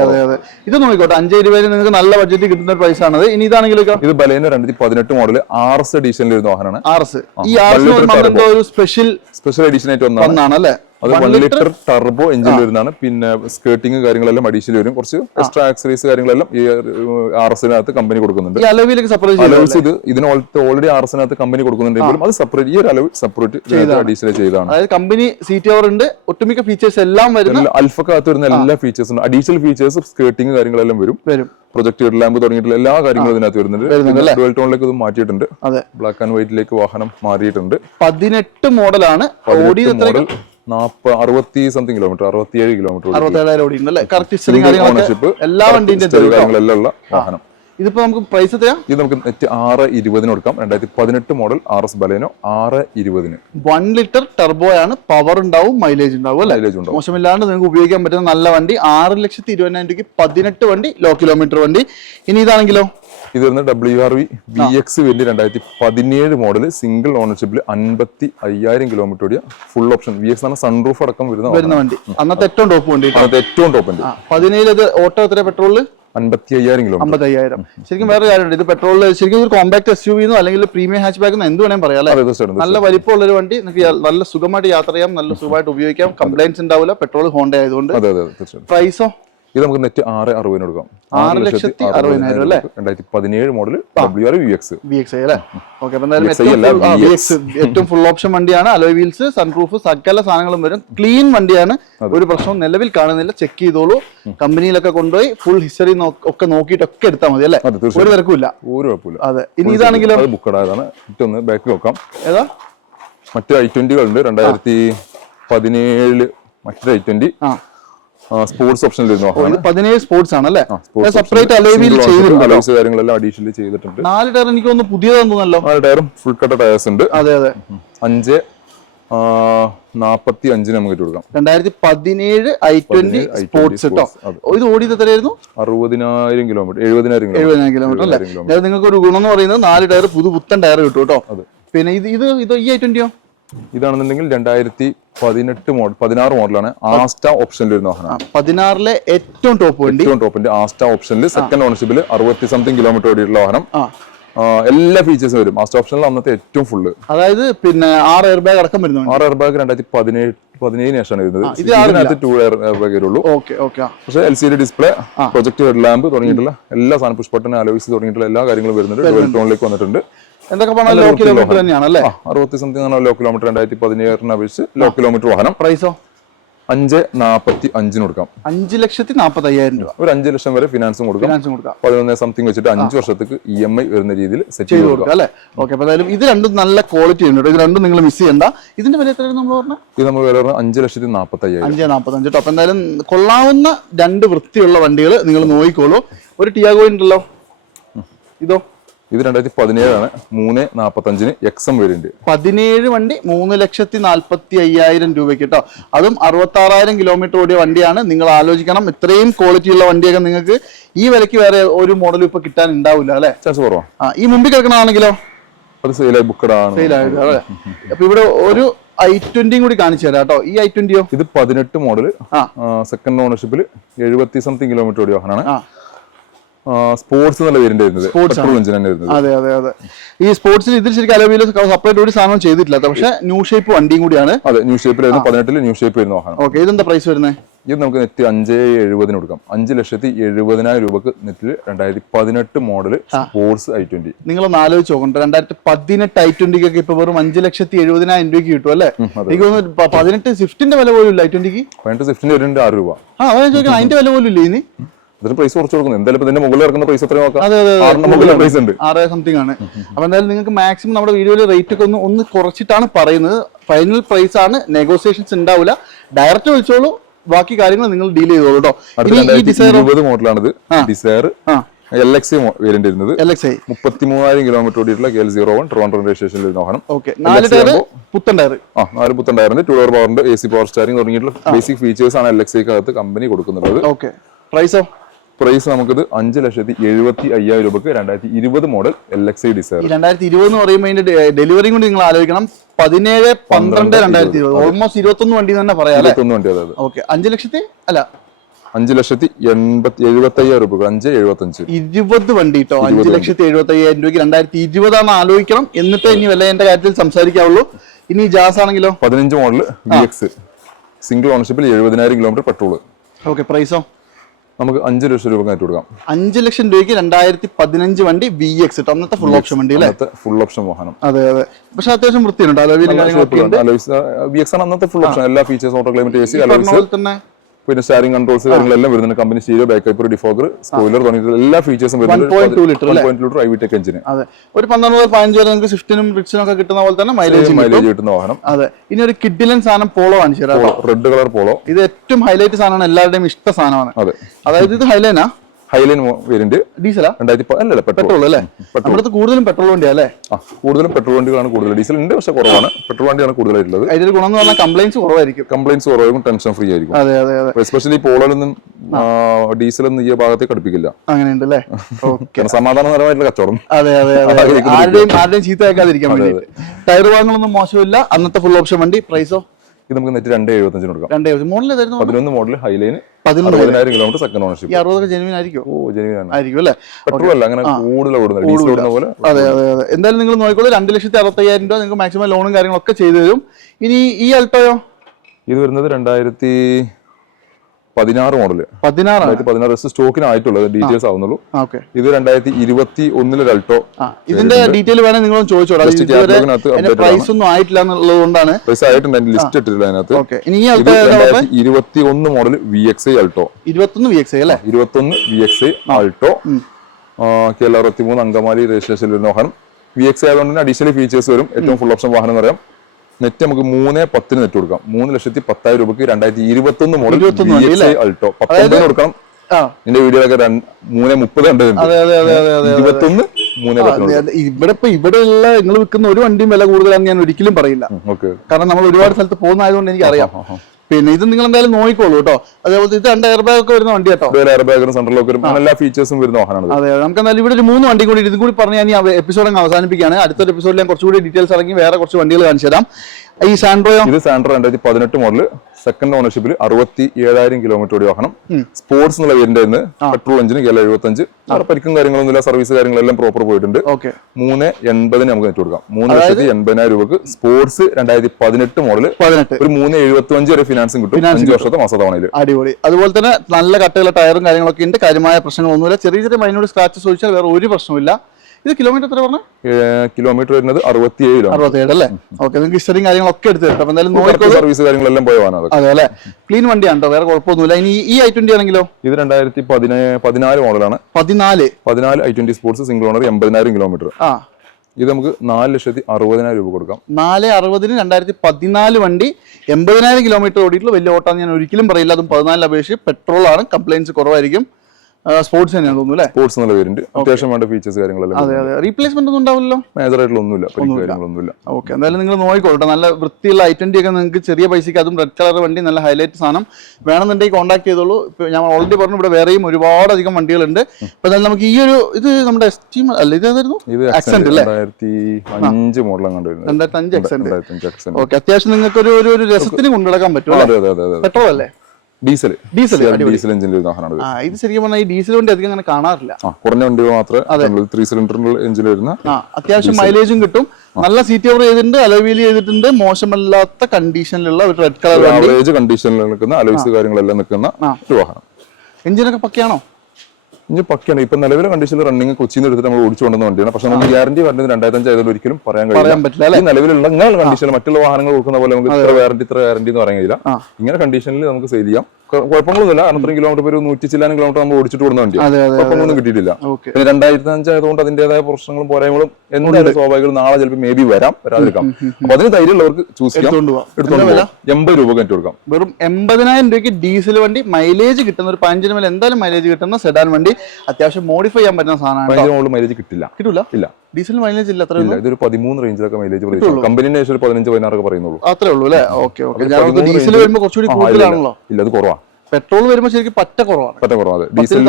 [SPEAKER 2] അതെ അതെ ഇത് നോക്കിക്കോട്ടെ അഞ്ച് രൂപയിൽ നിങ്ങൾക്ക് നല്ല ബഡ്ജറ്റ് കിട്ടുന്ന ഒരു പ്രൈസ് ആണത്. ഇനി ഇതാണെങ്കിലോ
[SPEAKER 1] ഇത് ബലേന രണ്ടായിരത്തി പതിനെട്ട് മോഡൽ ആർ എസ് എഡീഷനിൽ ഒരു വാഹനമാണ്.
[SPEAKER 2] ആർ എസ് ഈ ആർ എസ് ഒരു സ്പെഷ്യൽ
[SPEAKER 1] സ്പെഷ്യൽ എഡീഷൻ ആയിട്ട്
[SPEAKER 2] ഒന്നാണ് അല്ലേ?
[SPEAKER 1] അത് വൺ ലിറ്റർ ടർബോ എഞ്ചിൻ വരുന്നതാണ്. പിന്നെ സ്കേർട്ടിങ് കാര്യങ്ങളെല്ലാം അഡീഷണൽ വരും. കുറച്ച് എക്സ്ട്രാ ആക്സറീസ് കാര്യങ്ങളെല്ലാം ഈ ആർ എസിനകത്ത് കമ്പനി കൊടുക്കുന്നുണ്ട്.
[SPEAKER 2] ചെയ്തു
[SPEAKER 1] ഇത് ഇതിന് ഓൾറെഡി ആർ എസിനകത്ത് കമ്പനി കൊടുക്കുന്നുണ്ടെങ്കിലും അത് സെപ്പറേറ്റ് ഈ ഒരു അലവ് സെപ്പറേറ്റ് അഡീഷണൽ ചെയ്താണ്
[SPEAKER 2] അതായത് കമ്പനി സീറ്റ് കവർ ഉണ്ട്. ഒട്ടുമിക്ക ഫീച്ചേഴ്സ് എല്ലാം വരുന്ന
[SPEAKER 1] അൽഫക്കകത്ത് വരുന്ന എല്ലാ ഫീച്ചേഴ്സും അഡീഷണൽ ഫീച്ചേഴ്സ് സ്കേർട്ടിങ് കാര്യങ്ങളെല്ലാം വരും.
[SPEAKER 2] വരും.
[SPEAKER 1] പ്രൊജക്ട് ലാമ്പ് തുടങ്ങിയിട്ടുള്ള എല്ലാ കാര്യങ്ങളും ഇതിനകത്ത് വരുന്നുണ്ട്. ഡുവൽ ടോണിലേക്ക് ഇത് മാറ്റിയിട്ടുണ്ട്. ബ്ലാക്ക് ആൻഡ് വൈറ്റിലേക്ക് വാഹനം മാറിയിട്ടുണ്ട്.
[SPEAKER 2] പതിനെട്ട് മോഡലാണ് ഓടി
[SPEAKER 1] നാപ്പ അറുപത്തി സംതിങ് കിലോമീറ്റർ അറുപത്തിയേഴ് കിലോമീറ്റർ ഓണർഷിപ്പ്
[SPEAKER 2] എല്ലാ വണ്ടിന്റെ
[SPEAKER 1] കാര്യങ്ങളെല്ലാം ഉള്ള വാഹനം.
[SPEAKER 2] ഇതിപ്പോ നമുക്ക് പ്രൈസ് എത്രയാ?
[SPEAKER 1] ഇത് നമുക്ക് നെറ്റ് ആറ് ഇരുപതിന് കൊടുക്കാം. രണ്ടായിരത്തി പതിനെട്ട് മോഡൽ ആർ എസ് ബലേനോ ആറ് ഇരുപതിന്.
[SPEAKER 2] വൺ ലിറ്റർ ടർബോ ആണ്. പവർ ഉണ്ടാവും മൈലേജ് ഉണ്ടാവും അല്ലേ?
[SPEAKER 1] മൈലേജ് ഉണ്ടാവും.
[SPEAKER 2] മോശമില്ലാണ്ട് നിങ്ങൾക്ക് ഉപയോഗിക്കാൻ പറ്റുന്ന നല്ല വണ്ടി ആറ് ലക്ഷത്തി ഇരുപതിനായിരം രൂപയ്ക്ക് പതിനെട്ട് വണ്ടി ലോ കിലോമീറ്റർ വണ്ടി. ഇനി ഇതാണെങ്കിലോ?
[SPEAKER 1] ഇത് വരുന്ന W R V B X വലിയ രണ്ടായിരത്തി പതിനേഴ് മോഡൽ സിംഗിൾ ഓണർഷിപ്പിൽ അൻപത്തി അയ്യായിരം കിലോമീറ്റർ ഓടിയ ഫുൾ ഓപ്ഷൻ ബി എക്സ് ആണ് സൺറൂഫ് അടക്കം വരുന്ന
[SPEAKER 2] വരുന്ന വണ്ടി. അന്നത്തെ ഏറ്റവും ടോപ്പ് വണ്ടി
[SPEAKER 1] അന്നത്തെ ഏറ്റവും ടോപ്പ് വണ്ടി.
[SPEAKER 2] പതിനേഴ് അത് ഓട്ടോ എത്ര പെട്രോളിൽ
[SPEAKER 1] അമ്പത്തി അയ്യായിരം കിലോമീറ്റർ
[SPEAKER 2] അമ്പത്തയ്യായിരം ശരിക്കും വേറെ കാര്യമുണ്ട്. ഇത് പെട്രോൾ ശരിക്കും ഒരു കോമ്പാക്ട് എസ് യു വിന്നോ അല്ലെങ്കിൽ പ്രീമിയം ഹാച്ച് ബാഗ് എന്ത് വേണേലും പറയാം അല്ലേ? നല്ല വലിപ്പമുള്ള ഒരു വണ്ടി. നിങ്ങൾക്ക് നല്ല സുഖമായിട്ട് യാത്ര ചെയ്യാം നല്ല സുഖമായിട്ട് ഉപയോഗിക്കാം. കംപ്ലൈൻസ് ഉണ്ടാവില്ല. പെട്രോൾ ഹോണ്ട ആയതുകൊണ്ട്. പ്രൈസോ
[SPEAKER 1] ഇത് നമുക്ക് നെറ്റ് ആറ് അറുപതിന് കൊടുക്കാം.
[SPEAKER 2] ആറ് ലക്ഷത്തി അറുപതിനായിരം അല്ലേ?
[SPEAKER 1] രണ്ടായിരത്തി പതിനേഴ് model W R V X
[SPEAKER 2] V X അല്ലേ? ഓക്കെ ഏറ്റവും. ഫുൾ ഓപ്ഷൻ വണ്ടിയാണ്. അലോയ് വീൽസ് സൺറൂഫ് സകല സാധനങ്ങളും വരും. ക്ലീൻ വണ്ടിയാണ്. ഒരു പ്രശ്നവും നിലവിൽ കാണുന്നില്ല. ചെക്ക് ചെയ്തോളൂ. കമ്പനിയിലൊക്കെ കൊണ്ടുപോയി ഫുൾ ഹിസ്റ്ററി ഒക്കെ നോക്കിയിട്ടൊക്കെ എടുത്താൽ മതി അല്ലേ? ഒരു തിരക്കില്ല
[SPEAKER 1] ഒരു കുഴപ്പമില്ല.
[SPEAKER 2] അതെ. ഇനി ഇതാണെങ്കിലും?
[SPEAKER 1] ബുക്കഡായതാണ് ബാക്ക് നോക്കാം.
[SPEAKER 2] ഏതാ?
[SPEAKER 1] മറ്റേ ഐ ട്വന്റികളുണ്ട് രണ്ടായിരത്തി പതിനേഴിൽ മറ്റൊരു ഐ ട്വന്റി
[SPEAKER 2] ആ.
[SPEAKER 1] സ്പോർട്സ് ഓപ്ഷനിൽ
[SPEAKER 2] ഇത് പതിനേഴ് സ്പോർട്സ് ആണ്
[SPEAKER 1] അല്ലേ
[SPEAKER 2] സെപ്പറേറ്റ് അലോയ് വീൽ ചെയ്തിട്ടുണ്ട്
[SPEAKER 1] കാര്യങ്ങളെല്ലാം അഡീഷണൽ ചെയ്തിട്ടുണ്ട്.
[SPEAKER 2] നാല് ടയർ എനിക്ക് ഒന്ന് പുതിയതൊന്നും തോന്നല്ലോ
[SPEAKER 1] നാല് ടയറും ഫുൾ കട്ട ടയർസ് ഉണ്ട്.
[SPEAKER 2] അതെ അതെ.
[SPEAKER 1] അഞ്ച് നാപ്പത്തി അഞ്ചിന് നമുക്ക് കൊടുക്കാം.
[SPEAKER 2] രണ്ടായിരത്തി പതിനേഴ് ഐ ട്വന്റി
[SPEAKER 1] i20
[SPEAKER 2] സ്പോർട്സ് കേട്ടോ. ഇത് ഓടിയത് എത്രയായിരുന്നു?
[SPEAKER 1] അറുപതിനായിരം കിലോമീറ്റർ എഴുപതിനായിരം
[SPEAKER 2] എഴുപതിനായിരം കിലോമീറ്റർ അല്ലേ? നിങ്ങൾക്ക് ഒരു ഗുണം എന്ന് പറയുന്നത് നാല് ടയർ പുതു പുത്തൻ ടയർ കിട്ടും കേട്ടോ. പിന്നെ ഇത് ഇത് ഇത് ഈ ഐ ട്വന്റിയോ
[SPEAKER 1] ഇതാണെന്നുണ്ടെങ്കിൽ രണ്ടായിരത്തി പതിനെട്ട് മോഡൽ പതിനാറ് മോഡലാണ് ആസ്റ്റ ഓപ്ഷനിൽ വരുന്ന വാഹനമാണ്
[SPEAKER 2] പതിനാറിലെ ഏറ്റവും ടോപ്പ് വണ്ടി.
[SPEAKER 1] ഏറ്റവും ടോപ്പിന്റെ ആസ്റ്റ ഓപ്ഷനിൽ സെക്കൻഡ് ഓണർഷിപ്പിൽ അറുപത്തി സംതിങ് കിലോമീറ്റർ ഓടിയിട്ടുള്ള വാഹനം. എല്ലാ ഫീച്ചേഴ്സും വരും. ആസ്റ്റ ഓപ്ഷനിൽ അന്നത്തെ ഏറ്റവും ഫുള്ള്
[SPEAKER 2] അതായത് പിന്നെ ആറ് എയർ ബാഗ് അടക്കം വരുന്നു
[SPEAKER 1] ആറ് എയർ ബാഗ് രണ്ടായിരത്തി പതിനേഴ് പതിനേഴിന് ശേഷമാണ് വരുന്നത്.
[SPEAKER 2] ഇത്
[SPEAKER 1] ഇതിനകത്ത് ടൂ എയർ ബാഗ് വരുള്ളൂ. പക്ഷെ L C D display project head lamp തുടങ്ങിയിട്ടുള്ള എല്ലാ സാധനം പുഷ്പട്ടൻ അലോയിസ് തുടങ്ങിയിട്ടുള്ള എല്ലാ കാര്യങ്ങളും വരുന്നുണ്ട്. ടോണിലേക്ക് വന്നിട്ടുണ്ട്.
[SPEAKER 2] എന്തൊക്കെ പറഞ്ഞാൽ ലോ കിലോമീറ്റർ തന്നെയാണ് അല്ലേ
[SPEAKER 1] അറുപത്തി സംതിങ് ലോ കിലോമീറ്റർ രണ്ടായിരത്തി പതിനേഴിനെ അപേക്ഷിച്ച് ലോ കിലോമീറ്റർ വാഹനം
[SPEAKER 2] പ്രൈസോ
[SPEAKER 1] അഞ്ച് നാപ്പത്തി അഞ്ചിന് കൊടുക്കാം.
[SPEAKER 2] അഞ്ച് ലക്ഷത്തി നാപ്പത്തി അയ്യായിരം രൂപ.
[SPEAKER 1] ഒരു അഞ്ച് ലക്ഷം വരെ ഫിനാൻസും കൊടുക്കാം.
[SPEAKER 2] ഫിനാൻസും കൊടുക്കാം.
[SPEAKER 1] പതിനൊന്ന് സംതിങ് വെച്ചിട്ട് അഞ്ച് വർഷത്തേക്ക് ഇ എം ഐ വരുന്ന രീതിയിൽ സെറ്റ് ചെയ്ത് കൊടുക്കാം
[SPEAKER 2] കൊടുക്കാം. അല്ലേ? ഓക്കെ അപ്പോൾ എന്തായാലും ഇത് രണ്ടും നല്ല ക്വാളിറ്റി ഉണ്ട് ഇത് രണ്ടും നിങ്ങൾ മിസ് ചെയ്യണ്ട. ഇതിന്റെ വില എത്രയാണ് നമ്മൾ പറഞ്ഞത്
[SPEAKER 1] ഇത് നമ്മൾ വില പറഞ്ഞാൽ അഞ്ച് ലക്ഷത്തി നാപ്പത്തി അയ്യായിരം
[SPEAKER 2] അഞ്ച് നാൽപ്പത്തി അഞ്ച് അപ്പൊ എന്തായാലും കൊള്ളാവുന്ന രണ്ട് വൃത്തിയുള്ള വണ്ടികൾ നിങ്ങൾ നോക്കിക്കോളൂ. ഒരു ടിയാഗോ ഉണ്ടല്ലോ. ഇതോ?
[SPEAKER 1] ഇത് രണ്ടായിരത്തി പതിനേഴാണ് മൂന്ന് നാൽപ്പത്തഞ്ചിന് എക്സം വേരിയന്റ്
[SPEAKER 2] പതിനേഴ് വണ്ടി മൂന്ന് ലക്ഷത്തി നാൽപ്പത്തി അയ്യായിരം രൂപയ്ക്ക് കേട്ടോ അതും അറുപത്തി ആറായിരം കിലോമീറ്റർ ഓടിയ വണ്ടിയാണ്. നിങ്ങൾ ആലോചിക്കണം ഇത്രയും ക്വാളിറ്റി ഉള്ള വണ്ടിയൊക്കെ നിങ്ങൾക്ക് ഈ വിലയ്ക്ക് വേറെ ഒരു മോഡലും ഇപ്പൊ കിട്ടാൻ ഉണ്ടാവില്ല അല്ലെ?
[SPEAKER 1] ചാൻസ് കുറവാണ്
[SPEAKER 2] ആ ഈ മുമ്പിൽ കിടക്കണാണെങ്കിലോ
[SPEAKER 1] അത് സെയിലായി ബുക്കഡാണ്
[SPEAKER 2] സെയിലായത് അപ്പൊ ഇവിടെ ഒരു ഐ ട്വന്റിയും കൂടി കാണിച്ചു തരാം കേട്ടോ ഈ ഐ ട്വന്റിയോ
[SPEAKER 1] ഇത് പതിനെട്ട് മോഡൽ സെക്കൻഡ് ഓണർഷിപ്പിൽ എഴുപത്തി സംതിങ് കിലോമീറ്റർ ഓടിയ വാഹനമാണ് സ്പോർട്സ് എന്നുള്ള വേരിയന്റ് വരുന്നത്
[SPEAKER 2] Sports
[SPEAKER 1] പെട്രോൾ എഞ്ചിൻ തന്നെ വരുന്നത്
[SPEAKER 2] അതെ അതെ അതെ. ഈ സ്പോർട്സിൽ ഇതിൽ ശരിക്കും അലവിയിൽ സെപ്പറേറ്റ് ഒരു സാധനം ചെയ്തിട്ടില്ല. പക്ഷെ ന്യൂ ഷേപ്പ് വണ്ടിയും കൂടിയാണ്.
[SPEAKER 1] അതെ ന്യൂ ഷേപ്പിൽ വരുന്ന പതിനെട്ടിൽ ന്യൂ ഷേപ്പ് വരുന്ന വാഹനം.
[SPEAKER 2] ഓക്കെ ഇതെന്താ പ്രൈസ് വരുന്നത്
[SPEAKER 1] ഇത് നമുക്ക് നെറ്റ് അഞ്ച് എഴുപതിന് കൊടുക്കാം. അഞ്ച് ലക്ഷത്തി എഴുപതിനായിരം രൂപക്ക് നെറ്റിൽ രണ്ടായിരത്തി പതിനെട്ട് മോഡൽ സ്പോർട്സ് ഐ ട്വന്റി
[SPEAKER 2] നിങ്ങൾ ആലോചിച്ച് നോക്കണ്ട. രണ്ടായിരത്തി പതിനെട്ട് ഐ ട്വന്റിക്കൊക്കെ ഇപ്പൊ വെറും അഞ്ച് ലക്ഷത്തി എഴുപതിനായിരം രൂപയ്ക്ക് കിട്ടും അല്ലേ? എനിക്ക് തോന്നുന്നു പ- പതിനെട്ട് സ്വിഫ്റ്റിന്റെ വില പോലും ഇല്ല ഐ ട്വന്റിക്ക്
[SPEAKER 1] പതിനെട്ട് സ്വിഫ്റ്റിന്റെ രണ്ട് ആറ് രൂപ.
[SPEAKER 2] ആ ചോദിക്കാം അതിന്റെ വില പോലും ഇല്ല ഇനി.
[SPEAKER 1] ഇതിന് പ്രൈസ് കുറച്ച് കൊടുക്കുന്നു. എന്തായാലും ഇതിന്റെ മുകളിൽ ഇറക്കുന്ന പ്രൈസ് എത്ര നോക്കാം? പ്രൈസ് ഉണ്ട്.
[SPEAKER 2] ആറ് സംതിങ് ആണ്. അപ്പൊ എന്തായാലും നിങ്ങൾക്ക് മാക്സിമം നമ്മുടെ വീഡിയോയിൽ റേറ്റ് ഒക്കെ ഒന്ന് ഒന്ന് കുറച്ചിട്ടാണ് പറയുന്നത്. ഫൈനൽ പ്രൈസ് ആണ്. നെഗോസിയേഷൻസ് ഉണ്ടാവില്ല ഡയറക്റ്റ് വിളിച്ചോളൂ. ബാക്കി കാര്യങ്ങൾ നിങ്ങൾ ഡീൽ ചെയ്തോളൂ കേട്ടോ
[SPEAKER 1] മോഡലാണിത് ഡിസയർ എൽ എക്സ് വേരിയന്റ് വരുന്നത്.
[SPEAKER 2] എൽ എക്സ് ഐ
[SPEAKER 1] മുപ്പത്തി മൂവായിരം kilometre ഓടിയിട്ടുള്ള K L zero one Trivandrum രജിസ്ട്രേഷനിൽ വരുന്ന വാഹനം.
[SPEAKER 2] ഓക്കെ നാല് ടയർ പുത്തൻ ടയർ
[SPEAKER 1] ആ നാല് പുത്തൻ ടയറിന്റെ ടു ഡോർ പവറിന്റെ എ സി പവർ സ്റ്റാരിംഗ് തുടങ്ങിയിട്ടുള്ള ബേസിക് ഫീച്ചേഴ്സ് ആണ് എൽ എക്സ് അകത്ത് കമ്പനി കൊടുക്കുന്നത്.
[SPEAKER 2] ഓക്കെ പ്രൈസോ
[SPEAKER 1] പ്രൈസ് നമുക്കിത് അഞ്ച് ലക്ഷത്തി എഴുപത്തി അയ്യായിരം രൂപക്ക് രണ്ടായിരത്തി ഇരുപത് model L X I Dzire
[SPEAKER 2] രണ്ടായിരത്തി ഇരുപത് എന്ന് പറയുമ്പോൾ അതിന്റെ ഡെലിവറി കൊണ്ട് നിങ്ങൾ ആലോചിക്കണം. പതിനേഴ് പന്ത്രണ്ട് രണ്ടായിരത്തി ഇരുപത്. ഓൾമോസ്റ്റ് ഇരുപത്തൊന്ന് വണ്ടി തന്നെ പറയാം ഇരുപത്തി
[SPEAKER 1] ഒന്ന് വണ്ടി അതായത്
[SPEAKER 2] ഓക്കെ അഞ്ച് ലക്ഷത്തി? അല്ല.
[SPEAKER 1] അഞ്ച് ലക്ഷത്തി എൺപത്തി എഴുപത്തി അയ്യായിരം രൂപ അഞ്ച് എഴുപത്തി അഞ്ച്
[SPEAKER 2] ഇരുപത് വണ്ടി കേട്ടോ അഞ്ച് ലക്ഷത്തി എഴുപത്തി അയ്യായിരം രൂപയ്ക്ക് രണ്ടായിരത്തി ഇരുപതാണെന്ന് ആലോചിക്കണം. എന്നിട്ട് ഇനി വിലയുടെ കാര്യത്തിൽ സംസാരിക്കാവുള്ളൂ. ഇനി ജാസ് ആണെങ്കിലോ?
[SPEAKER 1] പതിനഞ്ച് മോഡൽ സിംഗിൾ ഓണർഷിപ്പിൽ എഴുപതിനായിരം കിലോമീറ്റർ പെട്രോൾ
[SPEAKER 2] ഓക്കെ പ്രൈസോ
[SPEAKER 1] നമുക്ക് അഞ്ച് ലക്ഷം രൂപ കയറ്റി കൊടുക്കാം.
[SPEAKER 2] അഞ്ച് ലക്ഷം രൂപയ്ക്ക് രണ്ടായിരത്തി പതിനഞ്ച് വണ്ടി വി എക്സ് അന്നത്തെ ഫുൾ ഓപ്ഷൻ വണ്ടി അല്ലേ?
[SPEAKER 1] ഫുൾ ഓപ്ഷൻ വാഹനം.
[SPEAKER 2] അതെ അതെ. പക്ഷെ അത്യാവശ്യം വൃത്തിയുണ്ട്. അലോവിയിലും കാര്യങ്ങളൊക്കെ
[SPEAKER 1] ആണ് അന്നത്തെ ഫുൾ ഓപ്ഷൻ എല്ലാ features auto climate A C
[SPEAKER 2] തന്നെ
[SPEAKER 1] പിന്നെ സ്റ്റാരിംഗ് കൺട്രോൾസ് കാര്യങ്ങളെല്ലാം വരുന്നുണ്ട്. Company stereo back wiper defogger spoiler തുടങ്ങിയിട്ടുള്ള എല്ലാ ഫീച്ചേഴ്സും വരുന്നുണ്ട്.
[SPEAKER 2] 1.2 litre
[SPEAKER 1] one point litre I V tech എഞ്ചിന്
[SPEAKER 2] അതെ. ഒരു പന്ത്രണ്ട് മുതൽ പതിനഞ്ച് വരെ നിങ്ങൾക്ക് സ്വിഫ്റ്റിനും റിക്സിനും ഒക്കെ കിട്ടുന്ന പോലെ തന്നെ മൈലേജ്
[SPEAKER 1] മൈലേജ് കിട്ടുന്ന വാഹനം.
[SPEAKER 2] അതെ. ഇനി ഒരു കിഡിലൻ സാധനം പോളോ ആണ്
[SPEAKER 1] റെഡ് കളർ പോളോ
[SPEAKER 2] ഇത് ഏറ്റവും ഹൈലൈറ്റ് സാധനമാണ് എല്ലാവരുടെയും ഇഷ്ട സാധനമാണ്.
[SPEAKER 1] അതെ.
[SPEAKER 2] അതായത് ഇത് ഹൈലൈനാ
[SPEAKER 1] ഹൈലൈൻ വേരിയന്റ്
[SPEAKER 2] ഡീസലാ?
[SPEAKER 1] രണ്ടായിരത്തി അല്ല അല്ലല്ല പെട്രോൾ.
[SPEAKER 2] അല്ലേ? നമ്മുടെ കൂടുതലും പെട്രോൾ വണ്ടിയാ അല്ലേ
[SPEAKER 1] കൂടുതലും പെട്രോൾ വണ്ടികളാണ് കൂടുതൽ. ഡീസൽ ഉണ്ട് പക്ഷെ കുറവാണ്. പെട്രോൾ വണ്ടിയാണ് കൂടുതലായിട്ടുള്ളത്.
[SPEAKER 2] അതിന്റെ ഗുണം എന്ന് പറഞ്ഞാൽ കംപ്ലൈൻസ് കുറവായിരിക്കും.
[SPEAKER 1] കംപ്ലൈൻസ് കുറവായിരിക്കും ടെൻഷൻ ഫ്രീ ആയിരിക്കും.
[SPEAKER 2] അതെ അതെ
[SPEAKER 1] എസ്പെഷ്യലി പോളൊന്നും ഡീസലൊന്നും ഈ ഭാഗത്തേക്ക് അടുപ്പിക്കില്ല.
[SPEAKER 2] അങ്ങനെയുണ്ട് അല്ലേ
[SPEAKER 1] സമാധാനപരമായിട്ടുള്ള കച്ചവടം.
[SPEAKER 2] അതെ അതെ അതെ. ആരുടെയും ആരുടെയും ചീത്ത കേൾക്കാതിരിക്കാൻ ടയർ ഭാഗങ്ങളൊന്നും മോശമില്ല. അന്നത്തെ ഫുൾ ഓപ്ഷൻ വണ്ടി പ്രൈസോ
[SPEAKER 1] ഇത് നമുക്ക് നെറ്റ് രണ്ട് എഴുപത്തഞ്ചിന് കൊടുക്കാം.
[SPEAKER 2] രണ്ടേ മോഡൽ ഏതായിരുന്നു
[SPEAKER 1] പതിനൊന്ന് മോഡൽ ഹൈലൈൻ പതിനായിരം കിലോമീറ്റർ സെക്കൻഡ് ഓണർഷിപ്പ്
[SPEAKER 2] അറുപതൊക്കെ ജെനുവിൻ ആയിരിക്കും
[SPEAKER 1] ഓ ജെനുവിനാണ്
[SPEAKER 2] ആയിരിക്കും അല്ലേ?
[SPEAKER 1] പെട്രോൾ അല്ല അങ്ങനെ കൂടുതൽ ഓടുന്നത്. ഡീസൽ ഓടുന്ന പോലെ
[SPEAKER 2] അതെ അതെ അതെ. എന്തായാലും നിങ്ങൾ നോക്കിക്കോളൂ. രണ്ട് ലക്ഷത്തി അറുപത്തയ്യായിരം രൂപ നിങ്ങൾക്ക് മാക്സിമം ലോണും കാര്യങ്ങളൊക്കെ ചെയ്തു തരും. ഇനി ഈ അൽട്ടോയോ
[SPEAKER 1] ഇത് വരുന്നത് രണ്ടായിരത്തി പതിനാറ് മോഡൽ പതിനാറ് സ്റ്റോക്കിന് ആയിട്ടുള്ളത് ഡീറ്റെയിൽസ് ആവുന്നുള്ളൂ. ഇത് രണ്ടായിരത്തി ഇരുപത്തി ഒന്നിൽ അൾട്ടോ
[SPEAKER 2] ഇതിന്റെ ഡീറ്റെയിൽ വേണേ നിങ്ങളും ചോദിച്ചോളാം.
[SPEAKER 1] Just
[SPEAKER 2] ഇതുവരെ
[SPEAKER 1] catalogനകത്ത്
[SPEAKER 2] അതിന്റെ പ്രൈസ് ഒന്നും ആയിട്ടില്ല എന്നുള്ളത് കൊണ്ടാണ്
[SPEAKER 1] പൈസ ആയിട്ടുണ്ട്. അതിന്റെ ലിസ്റ്റ് ഇട്ടിട്ടില്ല അതിനകത്ത്. ഇരുപത്തി ഒന്ന് model V X I Alto
[SPEAKER 2] ഇരുപത്തൊന്ന് വി എക്സ് അല്ലേ?
[SPEAKER 1] ഇരുപത്തി ഒന്ന് V X I Alto K L അറുപത്തി മൂന്ന് അങ്കമാലി രജിസ്ട്രേഷൻ വാഹനം വി എക്സ് ആയതുകൊണ്ട് തന്നെ അഡീഷണൽ ഫീച്ചേഴ്സ് വരും. ഏറ്റവും ഫുൾ ഓപ്ഷൻ വാഹനം എന്ന് പറയാം. നെറ്റ് നമുക്ക് മൂന്ന് പത്തിന് നെറ്റ് കൊടുക്കാം. മൂന്ന് ലക്ഷത്തി പത്തായിരം രൂപയ്ക്ക് രണ്ടായിരത്തി ഇരുപത്തി ഒന്ന് മോഡൽ
[SPEAKER 2] 21
[SPEAKER 1] വി
[SPEAKER 2] മതി
[SPEAKER 1] എക്സ് ഐ അൾട്ടോ പത്തൊമ്പതിന് കൊടുക്കണം. നിന്റെ വീഡിയോയിലൊക്കെ രണ്ട്- മൂന്ന് മുപ്പത് കണ്ടതുണ്ട്
[SPEAKER 2] അതെ അതെ അതെ അതെ അതെ
[SPEAKER 1] ഇരുപത്തി ഒന്ന് മൂന്ന് പത്തിന്
[SPEAKER 2] അതെ, അതെ. ഇവിടെ ഇപ്പൊ ഇവിടെയുള്ള നിങ്ങൾ വിൽക്കുന്ന ഒരു വണ്ടിയും വില കൂടുതലാണെന്ന് ഞാൻ ഒരിക്കലും പറയില്ല. കാരണം നമ്മൾ ഒരുപാട് സ്ഥലത്ത് പോകുന്നതായതുകൊണ്ട് എനിക്ക് അറിയാം പിന്നെ ഇത് നിങ്ങൾ എന്തായാലും നോക്കിക്കോളൂ കേട്ടോ. അതേപോലെ ഇത് രണ്ട് എയർ ബാഗ് ഒക്കെ വരുന്ന വണ്ടി കേട്ടോ
[SPEAKER 1] എയർ ബാഗിനും സെൻട്രൽ ലോക്കറും എല്ലാ ഫീച്ചേഴ്സും വരുന്ന വാഹനമാണ്
[SPEAKER 2] അതെ നമുക്ക് എന്തായാലും ഇവിടെ ഒരു മൂന്ന് വണ്ടി കൂടി ഇതും കൂടി പറഞ്ഞ് ഞാൻ എപ്പിസോഡ് അങ്ങ് അവസാനിപ്പിക്കുകയാണ്. അടുത്തൊരു എപ്പിസോഡിൽ ഞാൻ കുറച്ചുകൂടി ഡീറ്റെയിൽസ് ഇറങ്ങി വേറെ കുറച്ച് വണ്ടികൾ കാണിച്ചു തരാം. ഈ സാൻഡ്രോയോ
[SPEAKER 1] ഇത് സാൻഡ്രോ രണ്ടായിരത്തി പതിനെട്ട് മോഡൽ സെക്കൻഡ് ഓണർഷിപ്പിൽ അറുപത്തി ഏഴായിരം കിലോമീറ്റർ ഓടി വാഹനം. സ്പോർട്സ് എന്നുള്ള വേരിയന്റ് പെട്രോൾ എഞ്ചിന് കേരള എഴുപത്തഞ്ച്. അവിടെ പരിക്കും കാര്യങ്ങളൊന്നുമില്ല സർവീസ് കാര്യങ്ങളെല്ലാം പ്രോപ്പർ പോയിട്ടുണ്ട്.
[SPEAKER 2] ഓക്കെ.
[SPEAKER 1] മൂന്ന് എൺപതിന് നമുക്ക് നെറ്റ് കൊടുക്കാം. മൂന്ന് ലക്ഷത്തി എൺപതിനായിരം രൂപക്ക് സ്പോർട്സ് രണ്ടായിരത്തി പതിനെട്ട് മോഡൽ
[SPEAKER 2] പതിനെട്ട്.
[SPEAKER 1] ഒരു മൂന്ന് എഴുപത്തി അഞ്ച് വരെ ഫിനാൻസും കിട്ടും. അഞ്ച് വർഷത്തെ മാസ തവണയിൽ
[SPEAKER 2] അടിപൊളി. അതുപോലെ തന്നെ നല്ല കട്ടയുള്ള ടയറും കാര്യങ്ങളൊക്കെ ഉണ്ട്. കാര്യമായ പ്രശ്നങ്ങളൊന്നുമില്ല. ചെറിയ ചെറിയ മൈനോട് സ്ക്രാച്ചസ് ചോദിച്ചാൽ വേറെ ഒരു പ്രശ്നമില്ല ഇത് കിലോമീറ്റർ എത്ര പറഞ്ഞു?
[SPEAKER 1] കിലോമീറ്റർ വരുന്നത് അറുപത്തിയേഴ്
[SPEAKER 2] അല്ലേ? ഓക്കെ നിങ്ങൾക്ക് ഹിസ്റ്ററിയും കാര്യങ്ങളൊക്കെ എടുത്ത് തരും. അപ്പൊ എന്തായാലും നോക്കിക്കോ
[SPEAKER 1] സർവീസ് കാര്യങ്ങളെല്ലാം പോയ
[SPEAKER 2] അതെ അല്ലേ? ക്ലീൻ വണ്ടിയാണ് കേട്ടോ വേറെ കുഴപ്പമൊന്നുമില്ല. ഇനി ഈ ഐ ട്വന്റി ആണെങ്കിലോ?
[SPEAKER 1] ഇത് രണ്ടായിരത്തി പതിനേ പതിനാല് മോഡലാണ്.
[SPEAKER 2] പതിനാല്.
[SPEAKER 1] പതിനാല് I twenty sports single owner എൺപതിനായിരം കിലോമീറ്റർ
[SPEAKER 2] ആ.
[SPEAKER 1] ഇത് നമുക്ക് നാല് ലക്ഷത്തി അറുപതിനായിരം രൂപ കൊടുക്കാം.
[SPEAKER 2] നാല് അറുപതിന് രണ്ടായിരത്തി പതിനാല് വണ്ടി എൺപതിനായിരം കിലോമീറ്റർ ഓടിയിട്ടുള്ള വലിയ ഓട്ടാന്ന് ഞാൻ ഒരിക്കലും പറയില്ല. അതും പതിനാലിൽ അപേക്ഷിച്ച് പെട്രോളാണ് കംപ്ലൈൻസ് കുറവായിരിക്കും. സ്പോർട്സ് തന്നെയാണ് തോന്നുന്നു അല്ലേ?
[SPEAKER 1] സ്പോർട്സ് എന്നുള്ള പേരുണ്ട്. അത്യാവശ്യം വേണ്ട ഫീച്ചേഴ്സ് കാര്യങ്ങളെല്ലാം
[SPEAKER 2] അതെ അതെ. റീപ്ലേസ്മെന്റ് ഒന്നും ഉണ്ടാവില്ലല്ലോ?
[SPEAKER 1] മേജർ ആയിട്ടുള്ള ഒന്നുമില്ല. കാര്യങ്ങളൊന്നുമില്ല.
[SPEAKER 2] ഓക്കെ എന്തായാലും നിങ്ങൾ നോക്കിക്കോട്ടെ നല്ല വൃത്തിയുള്ള ഐ ട്വന്റി ഒക്കെ നിങ്ങൾക്ക് ചെറിയ പൈസയ്ക്ക് അതും റെഡ് കളർ വണ്ടി നല്ല ഹൈലൈറ്റ് സാധനം. വേണമെന്നുണ്ടെങ്കിൽ കോൺടാക്ട് ചെയ്തോളൂ. ഇപ്പൊ ഞാൻ ഓൾറെഡി പറഞ്ഞു ഇവിടെ വേറെയും ഒരുപാട് അധികം വണ്ടികളുണ്ട്. അപ്പൊ എന്തായാലും നമുക്ക് ഈ ഒരു ഇത് നമ്മുടെ എസ്റ്റീം അല്ല ഇത് ഏതായിരുന്നു? Accent അല്ലേ?
[SPEAKER 1] രണ്ടായിരത്തി അഞ്ച് മോഡൽ
[SPEAKER 2] രണ്ടായിരത്തി അഞ്ച്
[SPEAKER 1] അഞ്ച്
[SPEAKER 2] ഓക്കെ അത്യാവശ്യം നിങ്ങൾക്ക് ഒരു ഒരു രസത്തിന് കൊണ്ടുനടക്കാൻ പറ്റും പെട്രോൾ അല്ലേ?
[SPEAKER 1] ഡീസൽ.
[SPEAKER 2] ഡീസൽ
[SPEAKER 1] ഡീസൽ വരുന്ന വാഹനമാണ് ഇത്.
[SPEAKER 2] ശരിക്കും പറഞ്ഞാൽ ഈ ഡീസൽ വണ്ടി അധികം അങ്ങനെ കാണാറില്ല.
[SPEAKER 1] കുറഞ്ഞ വണ്ടികൾ മാത്രമേ ത്രീ സിലിണ്ടറിന്റെ എഞ്ചിൻ വരുന്ന
[SPEAKER 2] അത്യാവശ്യം മൈലേജും കിട്ടും. നല്ല സീറ്റ് കവർ ചെയ്തിട്ടുണ്ട് അലോവീൽ ചെയ്തിട്ടുണ്ട് മോശമല്ലാത്ത കണ്ടീഷനിലുള്ള ഒരു റെഡ് കളർ
[SPEAKER 1] ആവറേജ് കണ്ടീഷനിൽ നിൽക്കുന്ന അലോയ്സ് കാര്യങ്ങളെല്ലാം നിൽക്കുന്ന ഒരു വാഹനം.
[SPEAKER 2] എഞ്ചിനൊക്കെ പക്കയാണോ?
[SPEAKER 1] ഇനി പക്കയാണ്. ഇപ്പൊ നിലവിലെ കണ്ടീഷനിൽ റണ്ണിങ് കൊച്ചിയിൽ നിന്ന് എടുത്തിട്ട് നമ്മൾ ഓടിച്ചു കൊണ്ടുവന്ന വണ്ടിയാണ്. പക്ഷെ നമുക്ക് ഗ്യാരണ്ടി പറഞ്ഞത് രണ്ടായിരത്തി അഞ്ച് ആയതുകൊണ്ട് ഒരിക്കലും പറയാൻ കഴിയില്ല. നിലവിലുള്ള ഇങ്ങനെ കണ്ടീഷനിൽ മറ്റുള്ള വാഹനങ്ങൾ കൊടുക്കുന്ന പോലെ നമുക്ക് ഇത്ര വാറണ്ടി ഇത്ര വാറണ്ടി എന്ന് പറയാൻ കഴിയില്ല. ഇങ്ങനെ കണ്ടീഷനിൽ നമുക്ക് സെയിൽ ചെയ്യാം. കുഴപ്പങ്ങളൊന്നുമില്ല. കാരണം ഇത്രയും കിലോമീറ്റർ ഒരു നൂറ്റി ചില്ലാനും കിലോമീറ്റർ നമ്മൾ ഓടിച്ചിട്ട് കൊടുന്ന
[SPEAKER 2] അതെ
[SPEAKER 1] കുഴപ്പങ്ങളൊന്നും കിട്ടിയിട്ടില്ല. പിന്നെ രണ്ടായിരത്തി അഞ്ച് ആയതുകൊണ്ട് അതിന്റേതായ പ്രശ്നങ്ങളും പോരായ്മകളും എന്തായാലും സ്വാഭാവികം നാളെ ചിലപ്പോൾ മേ ബി വരാം വരാതിരിക്കാം. അപ്പൊ അതിന് ധൈര്യമുള്ളവർക്ക് ചൂസ് ചെയ്യാം.
[SPEAKER 2] എടുത്തോണ്ട്
[SPEAKER 1] എൺപത് രൂപ കയറ്റി കൊടുക്കാം.
[SPEAKER 2] വെറും എൺപതിനായിരം രൂപയ്ക്ക് ഡീസൽ വണ്ടി മൈലേജ് കിട്ടുന്ന ഒരു പതിനഞ്ചിന് മേലെ എന്തായാലും മൈലേജ് കിട്ടുന്ന സെഡാൻ വണ്ടി. അത്യാവശ്യം മോഡിഫൈ ചെയ്യാൻ പറ്റുന്ന സാധനമാണ്
[SPEAKER 1] മൈലേജ് കിട്ടില്ല.
[SPEAKER 2] കിട്ടില്ല
[SPEAKER 1] ഇല്ല.
[SPEAKER 2] ഡീസൽ മൈലേജ് ഇല്ല അത്ര
[SPEAKER 1] ഇല്ല ഇതൊരു പതിമൂന്ന് റേഞ്ചിലൊക്കെ മൈലേജ് കമ്പനിന്റെ ഒരു പതിനഞ്ച് പതിനാറൊക്കെ പറയുന്നുള്ളൂ.
[SPEAKER 2] അത്രേ ഉള്ളൂ അല്ലേ? Okay okay. ഡീസൽ വരുമ്പോൾ കുറച്ചുകൂടി. കൂടുതലാണല്ലോ.
[SPEAKER 1] ഇല്ല അത് കുറവാ.
[SPEAKER 2] പെട്രോൾ വരുമ്പോൾ ശരിക്കും പറ്റ കുറവാണ്.
[SPEAKER 1] പറ്റ കുറവാണ് ഡീസൽ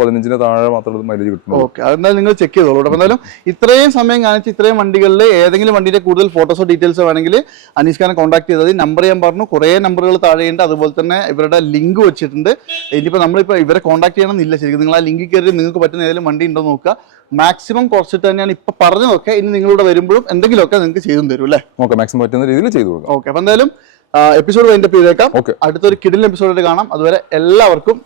[SPEAKER 1] പതിനഞ്ചിന് താഴെ മാത്രമേ മൈലേജ് കിട്ടുള്ളൂ
[SPEAKER 2] ഓക്കെ അതെന്തായാലും നിങ്ങൾ ചെക്ക് ചെയ്തോളൂ അപ്പോൾ എന്തായാലും ഇത്രയും സമയം കാണിച്ച് ഇത്രയും വണ്ടികളിൽ ഏതെങ്കിലും വണ്ടിയുടെ കൂടുതൽ ഫോട്ടോസോ ഡീറ്റെയിൽസോ വേണമെങ്കിൽ അനീഷ് ഖാനെ കോൺടാക്ട് ചെയ്തത് നമ്പർ ഞാൻ പറഞ്ഞു കുറേ നമ്പറുകൾ താഴെയുണ്ട് അതുപോലെ തന്നെ ഇവരുടെ ലിങ്ക് വെച്ചിട്ടുണ്ട്. ഇനിയിപ്പോൾ നമ്മളിപ്പോൾ ഇവരെ കോൺടാക്ട് ചെയ്യണമെന്നില്ല. ശരിക്കും നിങ്ങൾ ആ ലിങ്കിൽ കയറി നിങ്ങൾക്ക് പറ്റുന്ന ഏതെങ്കിലും വണ്ടി ഉണ്ടോ നോക്കുക. മാക്സിമം കുറച്ചിട്ട് തന്നെയാണ് പറഞ്ഞു പറഞ്ഞതൊക്കെ. ഇനി നിങ്ങളിവിടെ വരുമ്പോഴും എന്തെങ്കിലുമൊക്കെ നിങ്ങൾക്ക് ചെയ്തു തരും അല്ലേ?
[SPEAKER 1] ഓക്കെ മാക്സിമം പറ്റുന്ന രീതിയിൽ ചെയ്തു കൊടുക്കാം.
[SPEAKER 2] ഓക്കെ അപ്പോൾ എന്തായാലും എപ്പിസോഡ് വൈൻഡപ്പ് ചെയ്തേക്കാം. അടുത്തൊരു കിഡിൽ എപ്പിസോഡിൽ കാണാം അതുവരെ എല്ലാവർക്കും